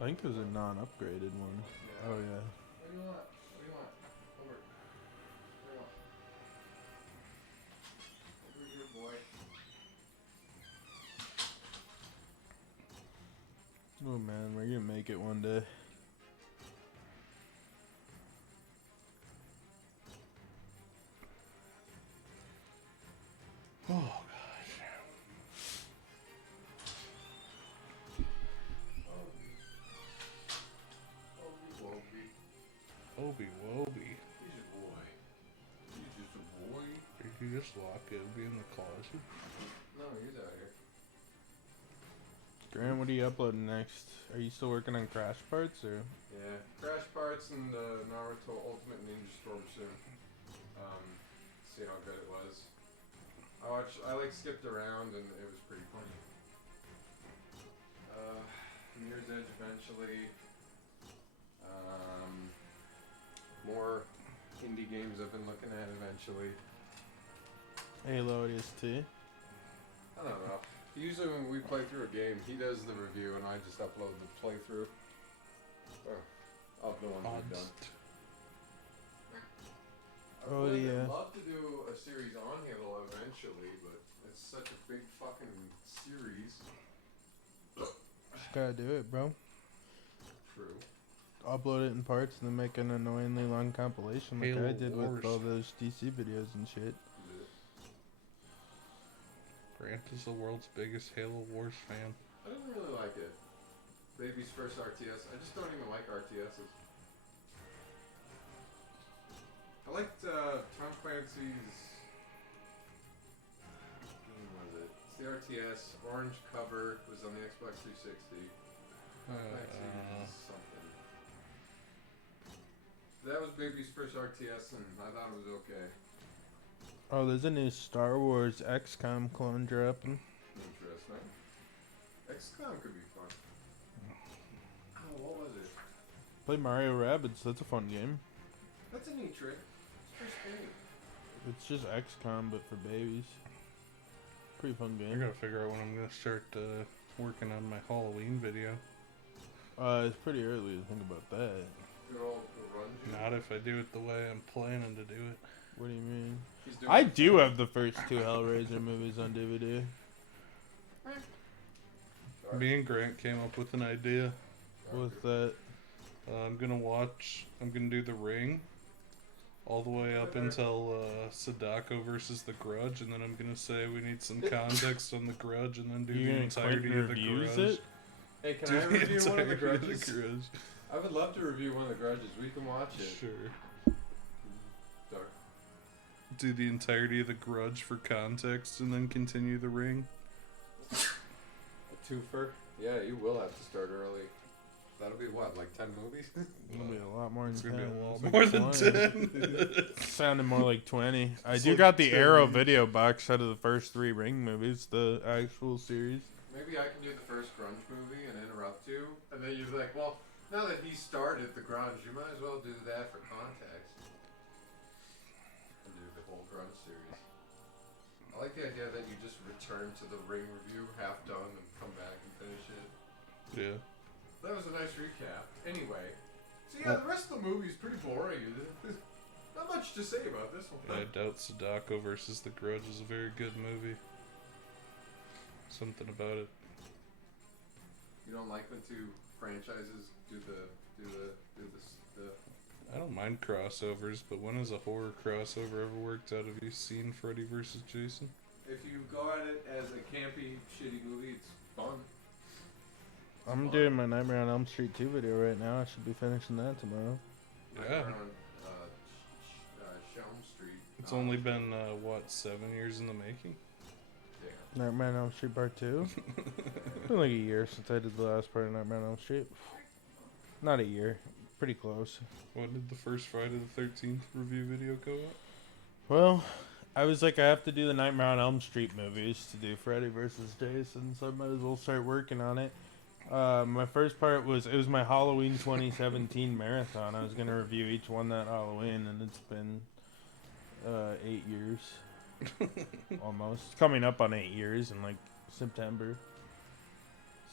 I think it was a non-upgraded one. Oh, yeah. What do you want? What do you want? Over. What do you want? Over here, boy. Oh, man, we're gonna make it one day. Oh, gosh. Obi Wobi. He's a boy. He's just a boy. Did you just lock Obi in the closet? No, he's out here. Grant, what are you uploading next? Are you still working on Crash Parts or? Yeah, Crash Parts and Naruto Ultimate Ninja Storm soon. See how good it was. I like skipped around and it was pretty funny. Mirror's Edge eventually. More indie games I've been looking at eventually. Halo ODST. I don't know. Usually when we play through a game, he does the review and I just upload the playthrough. Of the ones we've done. I Oh, would yeah. love to do a series on Halo eventually, but it's such a big fucking series. Just gotta do it, bro. True. Upload it in parts and then make an annoyingly long compilation like Halo I did Wars. with all those DC videos and shit. Grant is the world's biggest Halo Wars fan. I didn't really like it. Baby's first RTS. I just don't even like RTSs. I liked Tom Clancy's. What game was it? It's the RTS. Orange cover was on the Xbox 360. Tom Clancy's something. That was Baby's first RTS, and I thought it was okay. Oh, there's a new Star Wars XCOM clone dropping. Interesting. XCOM could be fun. Oh, what was it? Play Mario Rabbids, that's a fun game. That's a neat trick. It's first game. It's just XCOM but for babies. Pretty fun I game. gotta figure out when I'm gonna start working on my Halloween video. It's pretty early to think about that. Good old grunge. Not if I do it the way I'm planning to do it. What do you mean? He's doing I it. do have the first two Hellraiser movies on DVD. Me and Grant came up with an idea. With that, I'm gonna do The Ring all the way up until Sadako versus The Grudge, and then I'm gonna say we need some context on The Grudge, and then do you the gonna entirety Clinton of The reviews Grudge. it? Hey, can Do I the review one of the entirety grudges? Grudge. I would love to review one of the grudges. We can watch it. Sure. Sorry. Do the entirety of The Grudge for context, and then continue The Ring. A twofer? Yeah, you will have to start early. That'll be what, like 10 movies? It'll be a lot more than It's 10. gonna be a lot It's like more than 20. 10. Sounded more like 20. I It's do like got the 10. Arrow video box set of the first 3 Ring movies, the actual series. Maybe I can do the first grunge movie and interrupt you, and then you're like, well, now that he started the grunge, you might as well do that for context. And do the whole grunge series. I like the idea that you just return to the Ring review half done and come back and finish it. Yeah. That was a nice recap. Anyway, so yeah, the rest of the movie is pretty boring. There's not much to say about this one. I doubt Sadako versus The Grudge is a very good movie. Something about it. You don't like when two franchises do the I don't mind crossovers, but when has a horror crossover ever worked out? Have you seen Freddy versus Jason? If you go at it as a campy, shitty movie, it's fun. I'm doing my Nightmare on Elm Street 2 video right now. I should be finishing that tomorrow. Yeah. On Shelm Street. It's only been, 7 years in the making? Yeah. Nightmare on Elm Street Part 2. It's been like a year since I did the last part of Nightmare on Elm Street. Not a year. Pretty close. When did the first Friday the 13th review video go up? Well, I was like, I have to do the Nightmare on Elm Street movies to do Freddy versus Jason, so I might as well start working on it. My first part was my Halloween 2017 marathon. I was gonna review each one that Halloween, and it's been 8 years, almost coming up on 8 years in like September.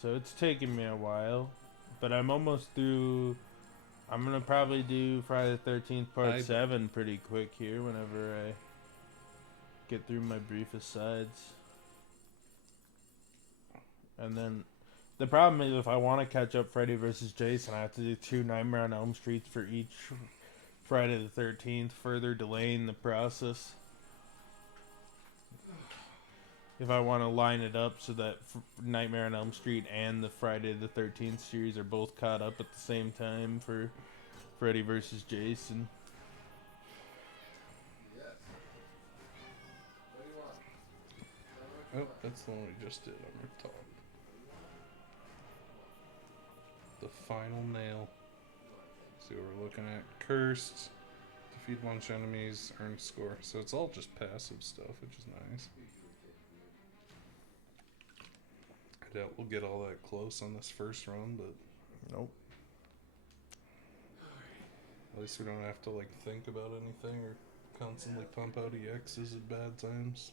So it's taken me a while, but I'm almost through. I'm gonna probably do Friday the 13th Part 7 pretty quick here whenever I get through my briefest sides. And then the problem is if I want to catch up Freddy vs. Jason, I have to do 2 Nightmare on Elm Streets for each Friday the 13th, further delaying the process. If I want to line it up so that Nightmare on Elm Street and the Friday the 13th series are both caught up at the same time for Freddy vs. Jason. Yes. What do you want? Oh, that's the one we just did on our top. The final nail. See what we're looking at. Cursed. Defeat a bunch of enemies. Earn score. So it's all just passive stuff, which is nice. I doubt we'll get all that close on this first run, but Nope. at least we don't have to like think about anything or constantly pump out EXs at bad times.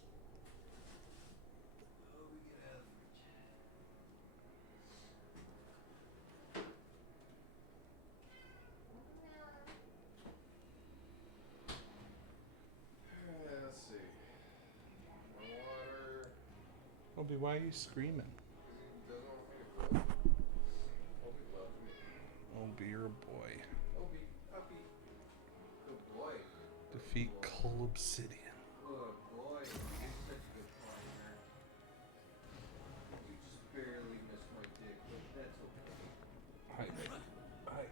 Let's see. Water. Obi, why are you screaming? Doesn't want me to cook. Obi loves me. Obi, you're a boy. Obi, puppy. Good boy. Defeat Cull Obsidian. Good boy. He's such a good partner. You just barely missed my dick, but that's okay. Hi, baby. Hi.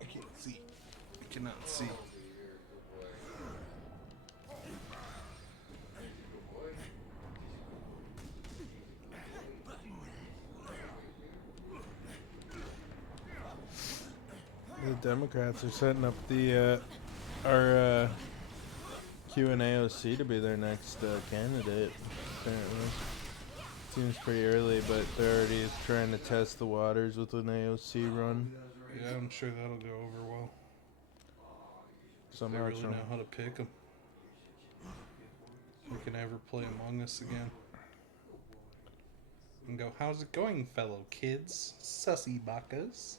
I can't see. I cannot see. Obi, you're a good boy. Good boy. The Democrats are setting up the our Q and AOC to be their next candidate. Apparently, seems pretty early, but they're already trying to test the waters with an AOC run. Yeah, I'm sure that'll go over well. They Somehow, really know how to pick them. We can ever play Among Us again. And go, how's it going, fellow kids? Sussy buckers.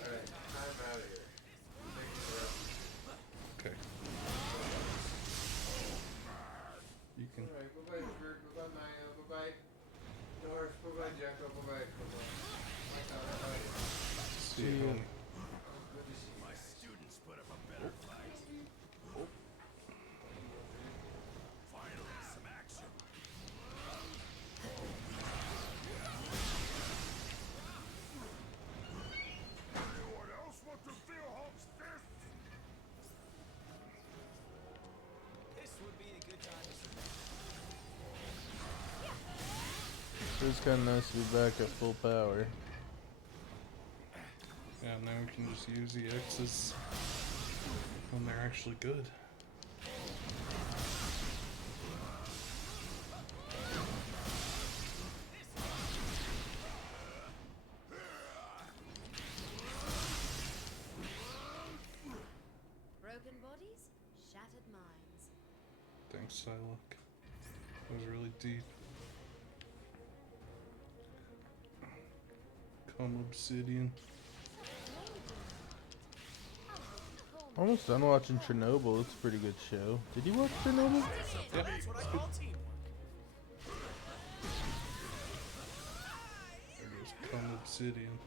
Alright, I'm out of here. Thank you for Okay. You can. Alright, bye-bye, Bird. Bye-bye, Maya. Bye-bye. North. Bye-bye, Jacko. Bye-bye. Bye-bye. Bye-bye. See you, homie. Good to see you. Students put up a better fight. Finally, some action. Anyone else want to feel Hulk's fist? This would be a good time to submit. it's kind of nice to be back at full power. Yeah, now we can just use the X's when they're actually good. Broken bodies, shattered minds. Thanks, Psylocke. That was really deep. Come Obsidian. Almost done watching Chernobyl. It's a pretty good show. Did you watch Chernobyl? Yeah, That's what I call teamwork. there goes Come Obsidian.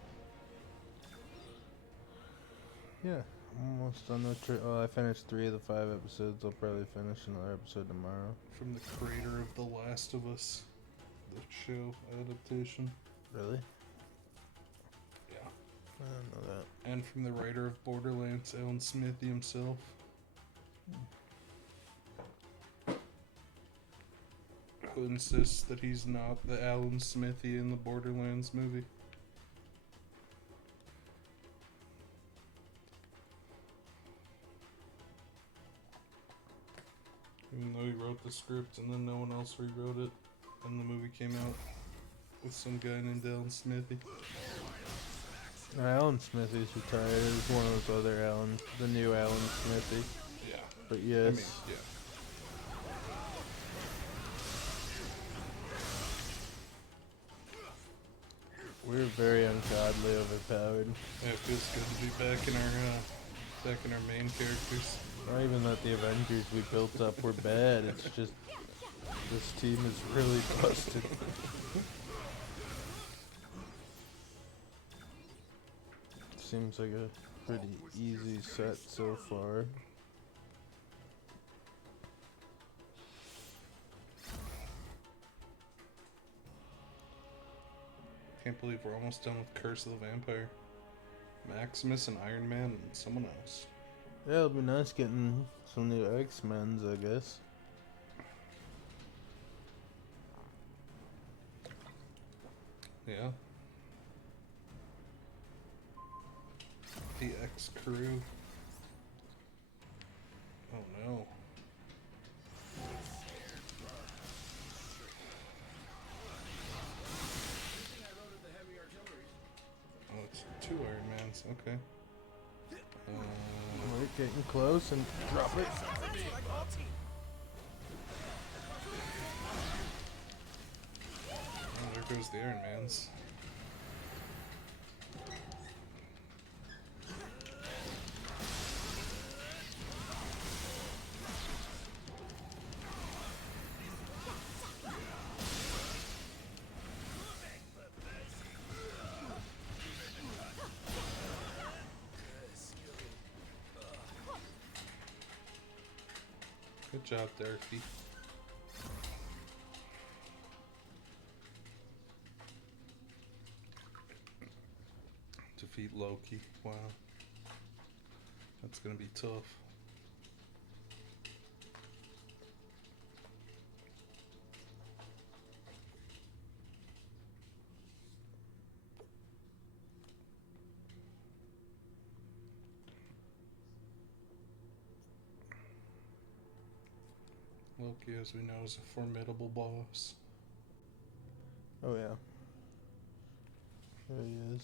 Yeah, I'm almost done with. I finished 3 of the 5 episodes. I'll probably finish another episode tomorrow. From the creator of The Last of Us, the show adaptation. Really? Yeah. I didn't know that. And from the writer of Borderlands, Alan Smithy himself. Who insists that he's not the Alan Smithy in the Borderlands movie. Even though he wrote the script and then no one else rewrote it, and the movie came out with some guy named Alan Smithy. Alan Smithy's retired. It was one of those other Alan, the new Alan Smithy. Yeah. But I yes, mean, yeah. we're very ungodly overpowered. Yeah, it feels good to be back in our main characters. Not even that the Avengers we built up were bad. It's just this team is really busted. Seems like a pretty easy set so far. Can't believe we're almost done with Curse of the Vampire. Maximus and Iron Man and someone else. Yeah, it'll be nice getting some new X-Men's, I guess. Yeah. The X crew. Oh no. Oh, it's 2 Iron Mans. Okay. We're getting close and drop it. Oh, there goes the Iron Mans. Good job, Darky. Defeat Loki. Wow. That's gonna be tough. Loki, as we know, is a formidable boss. Oh yeah. There he is.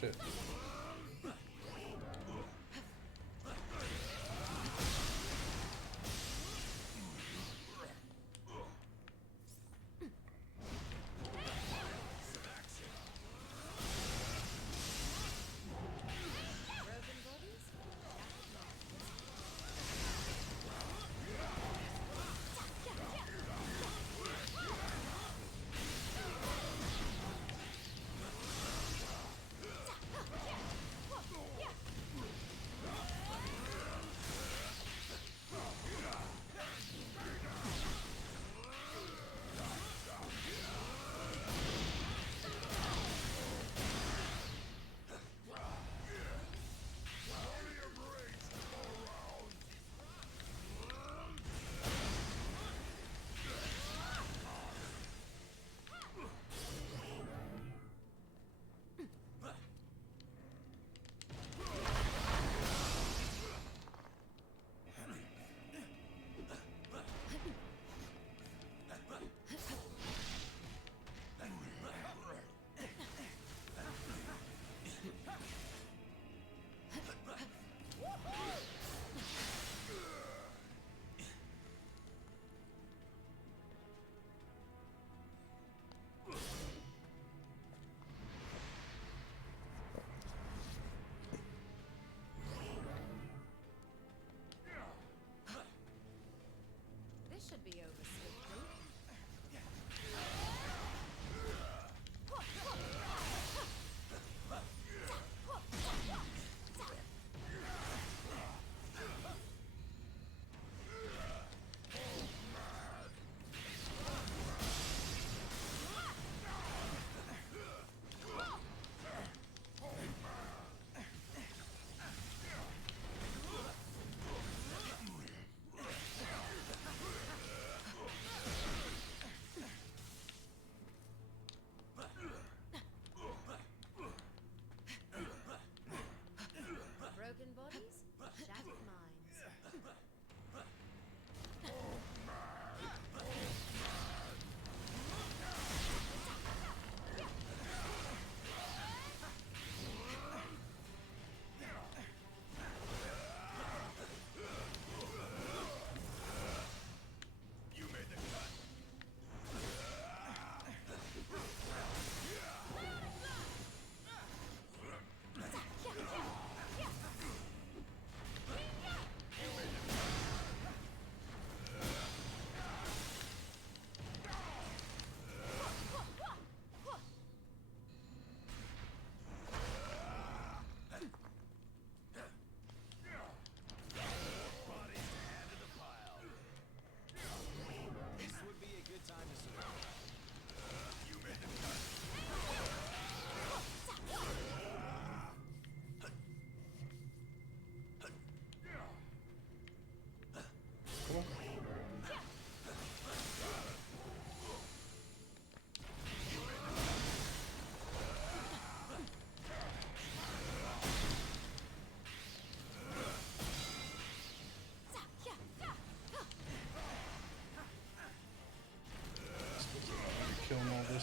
Shit. Broken bodies?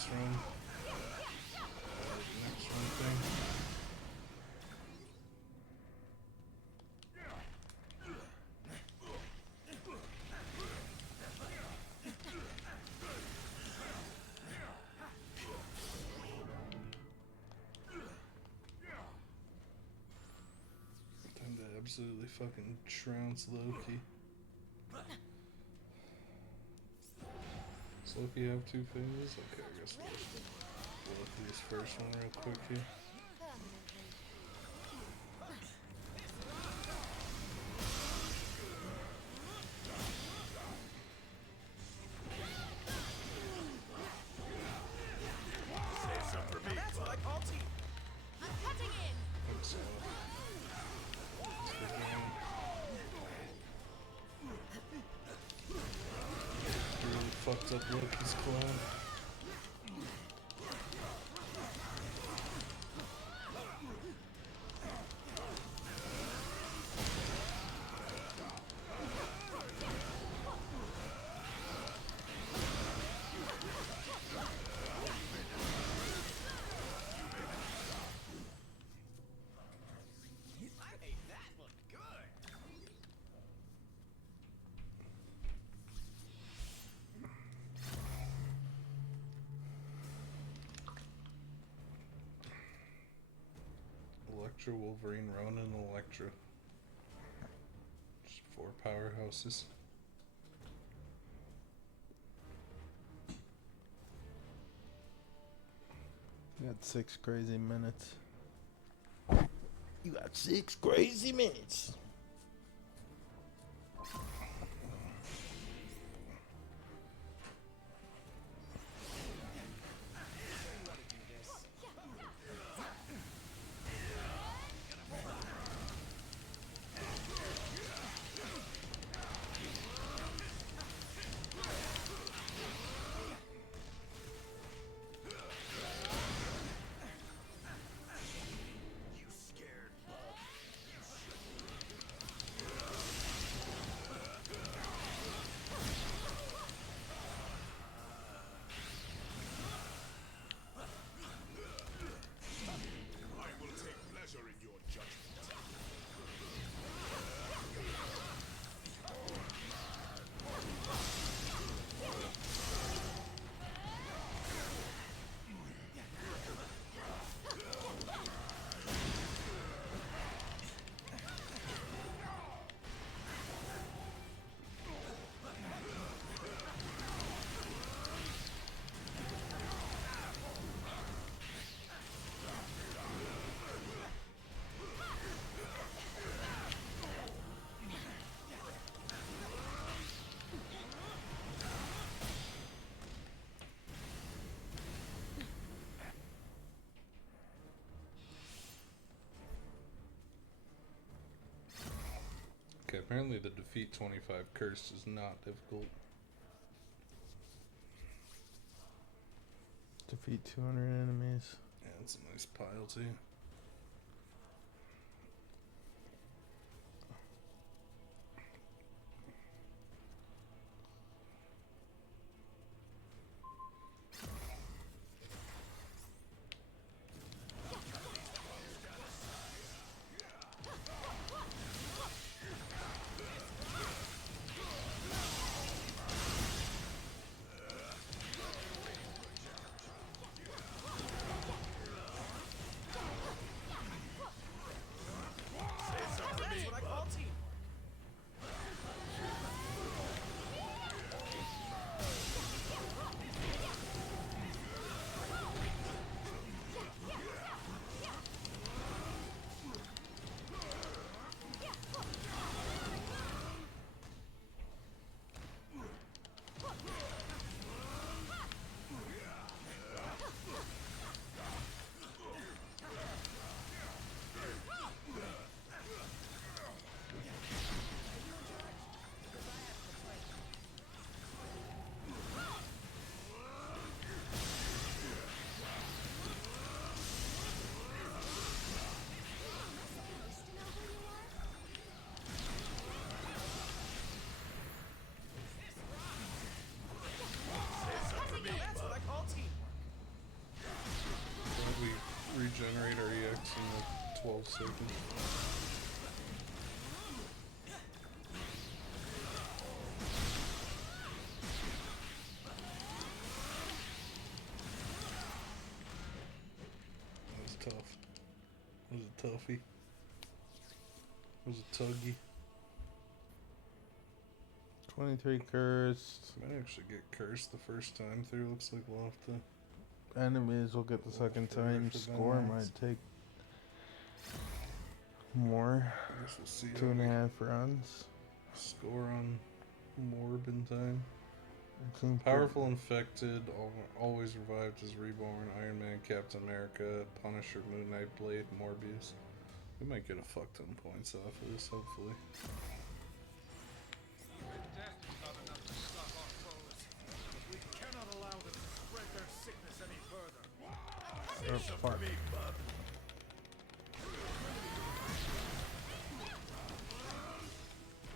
this run. Next run thing. Time to absolutely fucking trounce Loki. Does Loki have 2 phases? Okay, I guess we'll look at this first one real quick here. I'm cutting in. So, let's begin. Really fucked up Loki's clone. Electra, Wolverine, Ronan, Electra. Just 4 powerhouses. You got 6 crazy minutes. You got 6 crazy minutes. I will take pleasure in your judgment. Okay, apparently the defeat 25 curse is not difficult. Defeat 200 enemies. Yeah, it's a nice pile too. regenerate our EX in like 12 seconds. That was tough. That was a toughie. That was a tuggy. 23 cursed. Might actually get cursed the first time through. Looks like we'll have to. Enemies will get the second time. for Score that. might take more. I guess we'll see how 2.5 we rounds. score on Morb in time. Seems Powerful Infected, always revived as Reborn, Iron Man, Captain America, Punisher, Moon Knight, Blade, Morbius. We might get a fuck ton of points off of this, hopefully. Death is not enough to stop our foes. We cannot allow them to spread their sickness any further. pretty- fuck.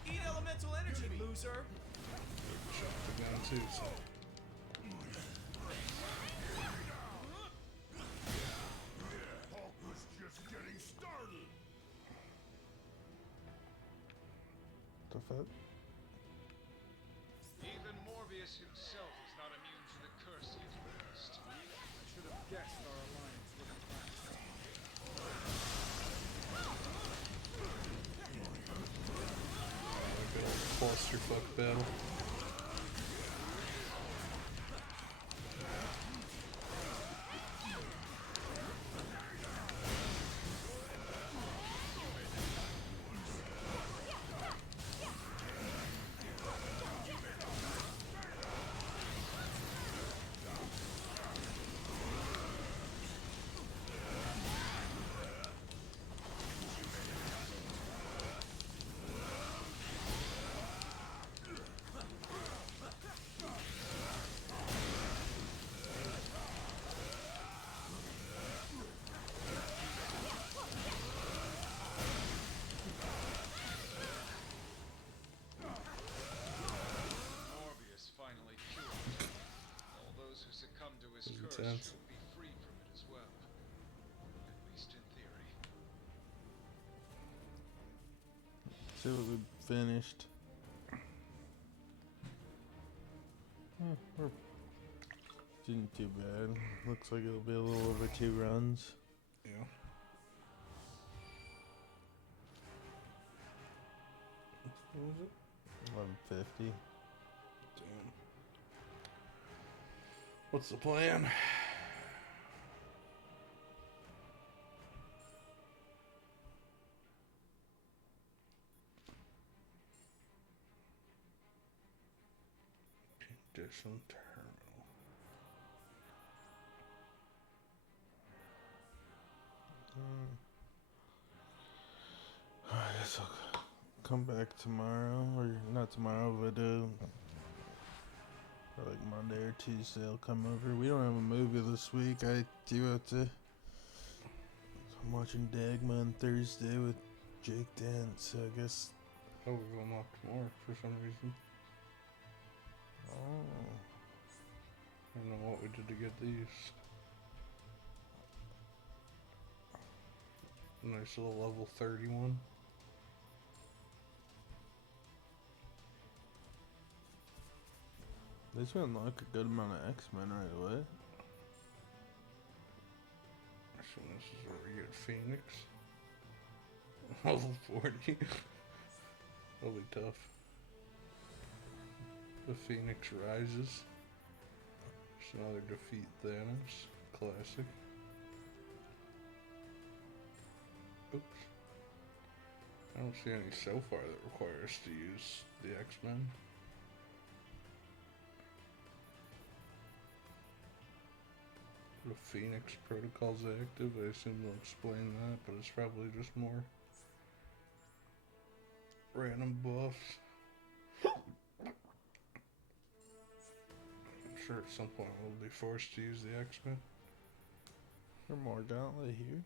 Eat elemental energy, loser! Shot the gun too, so. Hulk was just getting started. The fuck? Even Morbius himself is not immune to the curse he has witnessed. I should have guessed our alliance wouldn't last. Good old clusterfuck battle. Morbius finally cured. All those who succumb to his This is curse intense. should be free from it as well. At least in theory. See what we finished. We're doing too bad. Looks like it'll be a little over 2 runs. Yeah. What was it? 1150. Damn. What's the plan? Condition terminal. I guess I'll come back tomorrow, or not tomorrow, but or like Monday or Tuesday I'll come over. We don't have a movie this week. I do have to. I'm watching Dagma on Thursday with Jake Dent, so I guess. Oh, we're going off tomorrow for some reason. Oh. I don't know what we did to get these. Nice little level 31. They should unlock a good amount of X-Men right away. So this is where we get Phoenix. Level 40. That'll be tough. The Phoenix rises. There's another defeat Thanos. Classic. Oops. I don't see any so far that require us to use the X-Men. The Phoenix protocol's active. I assume they'll explain that, but it's probably just more random buffs. I'm sure at some point we'll be forced to use the X-Men. There more gauntlet here.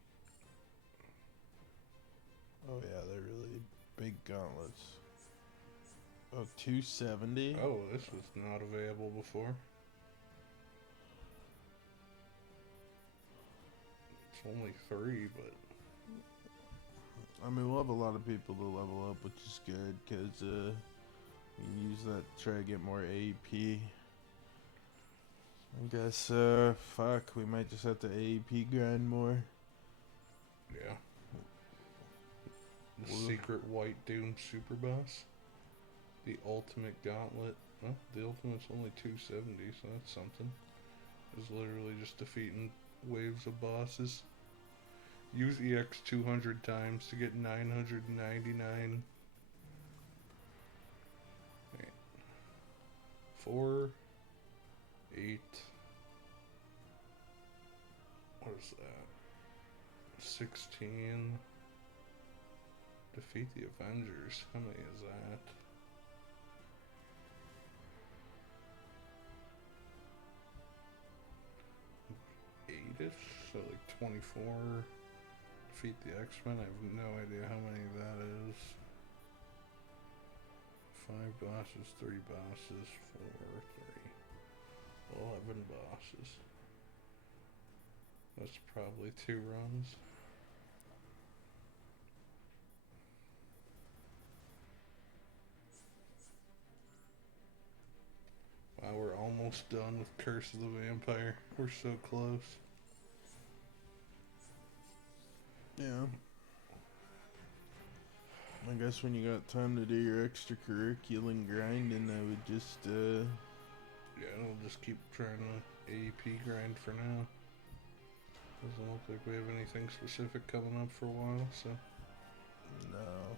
Oh yeah, they're really big gauntlets. Oh, 270? Oh, this was not available before. It's only 3, but I mean, we'll have a lot of people to level up, which is good, because you can use that to try to get more AP. I guess, fuck, we might just have to AP grind more. yeah. The Well- secret White Doom super boss. The ultimate gauntlet. Well, the ultimate's only 270, so that's something. It's literally just defeating waves of bosses. Use EX 200 times to get 999. Wait. 4, 8. What is that? 16. Defeat the Avengers. How many is that? 8-ish, so like 24. Defeat the X-Men. I have no idea how many that is. 5 bosses, 3 bosses, 4, 3. 11 bosses. That's probably 2 runs. Wow, we're almost done with Curse of the Vampire. We're so close. Yeah. I guess when you got time to do your extracurricular grinding, I would just, Yeah, I'll just keep trying to AEP grind for now. Doesn't look like we have anything specific coming up for a while, so. no.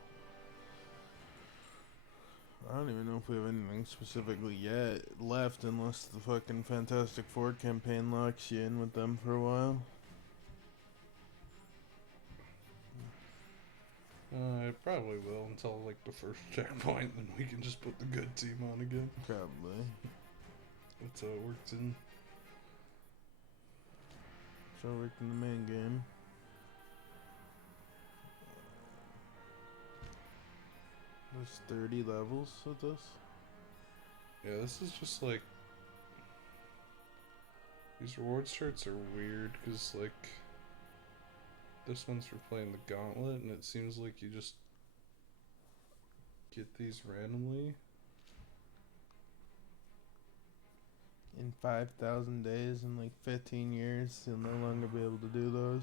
I don't even know if we have anything specifically yet left, unless the fucking Fantastic Four campaign locks you in with them for a while. It probably will until like the first checkpoint, then we can just put the good team on again. Probably. That's how it works in. So it worked in the main game. There's 30 levels with this. Yeah, this is just like. These reward shirts are weird because, like. This one's for playing the gauntlet, and it seems like you just get these randomly. In 5,000 days, in like 15 years, you'll no longer be able to do those.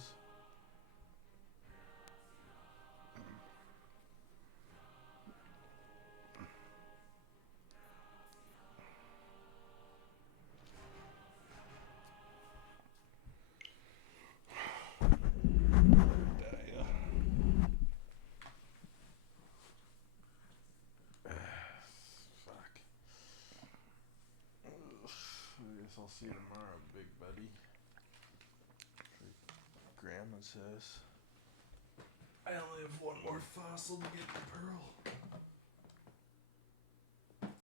Fuck. I guess I'll see you tomorrow, big buddy. Grandma's house. I only have one more fossil to get the pearl.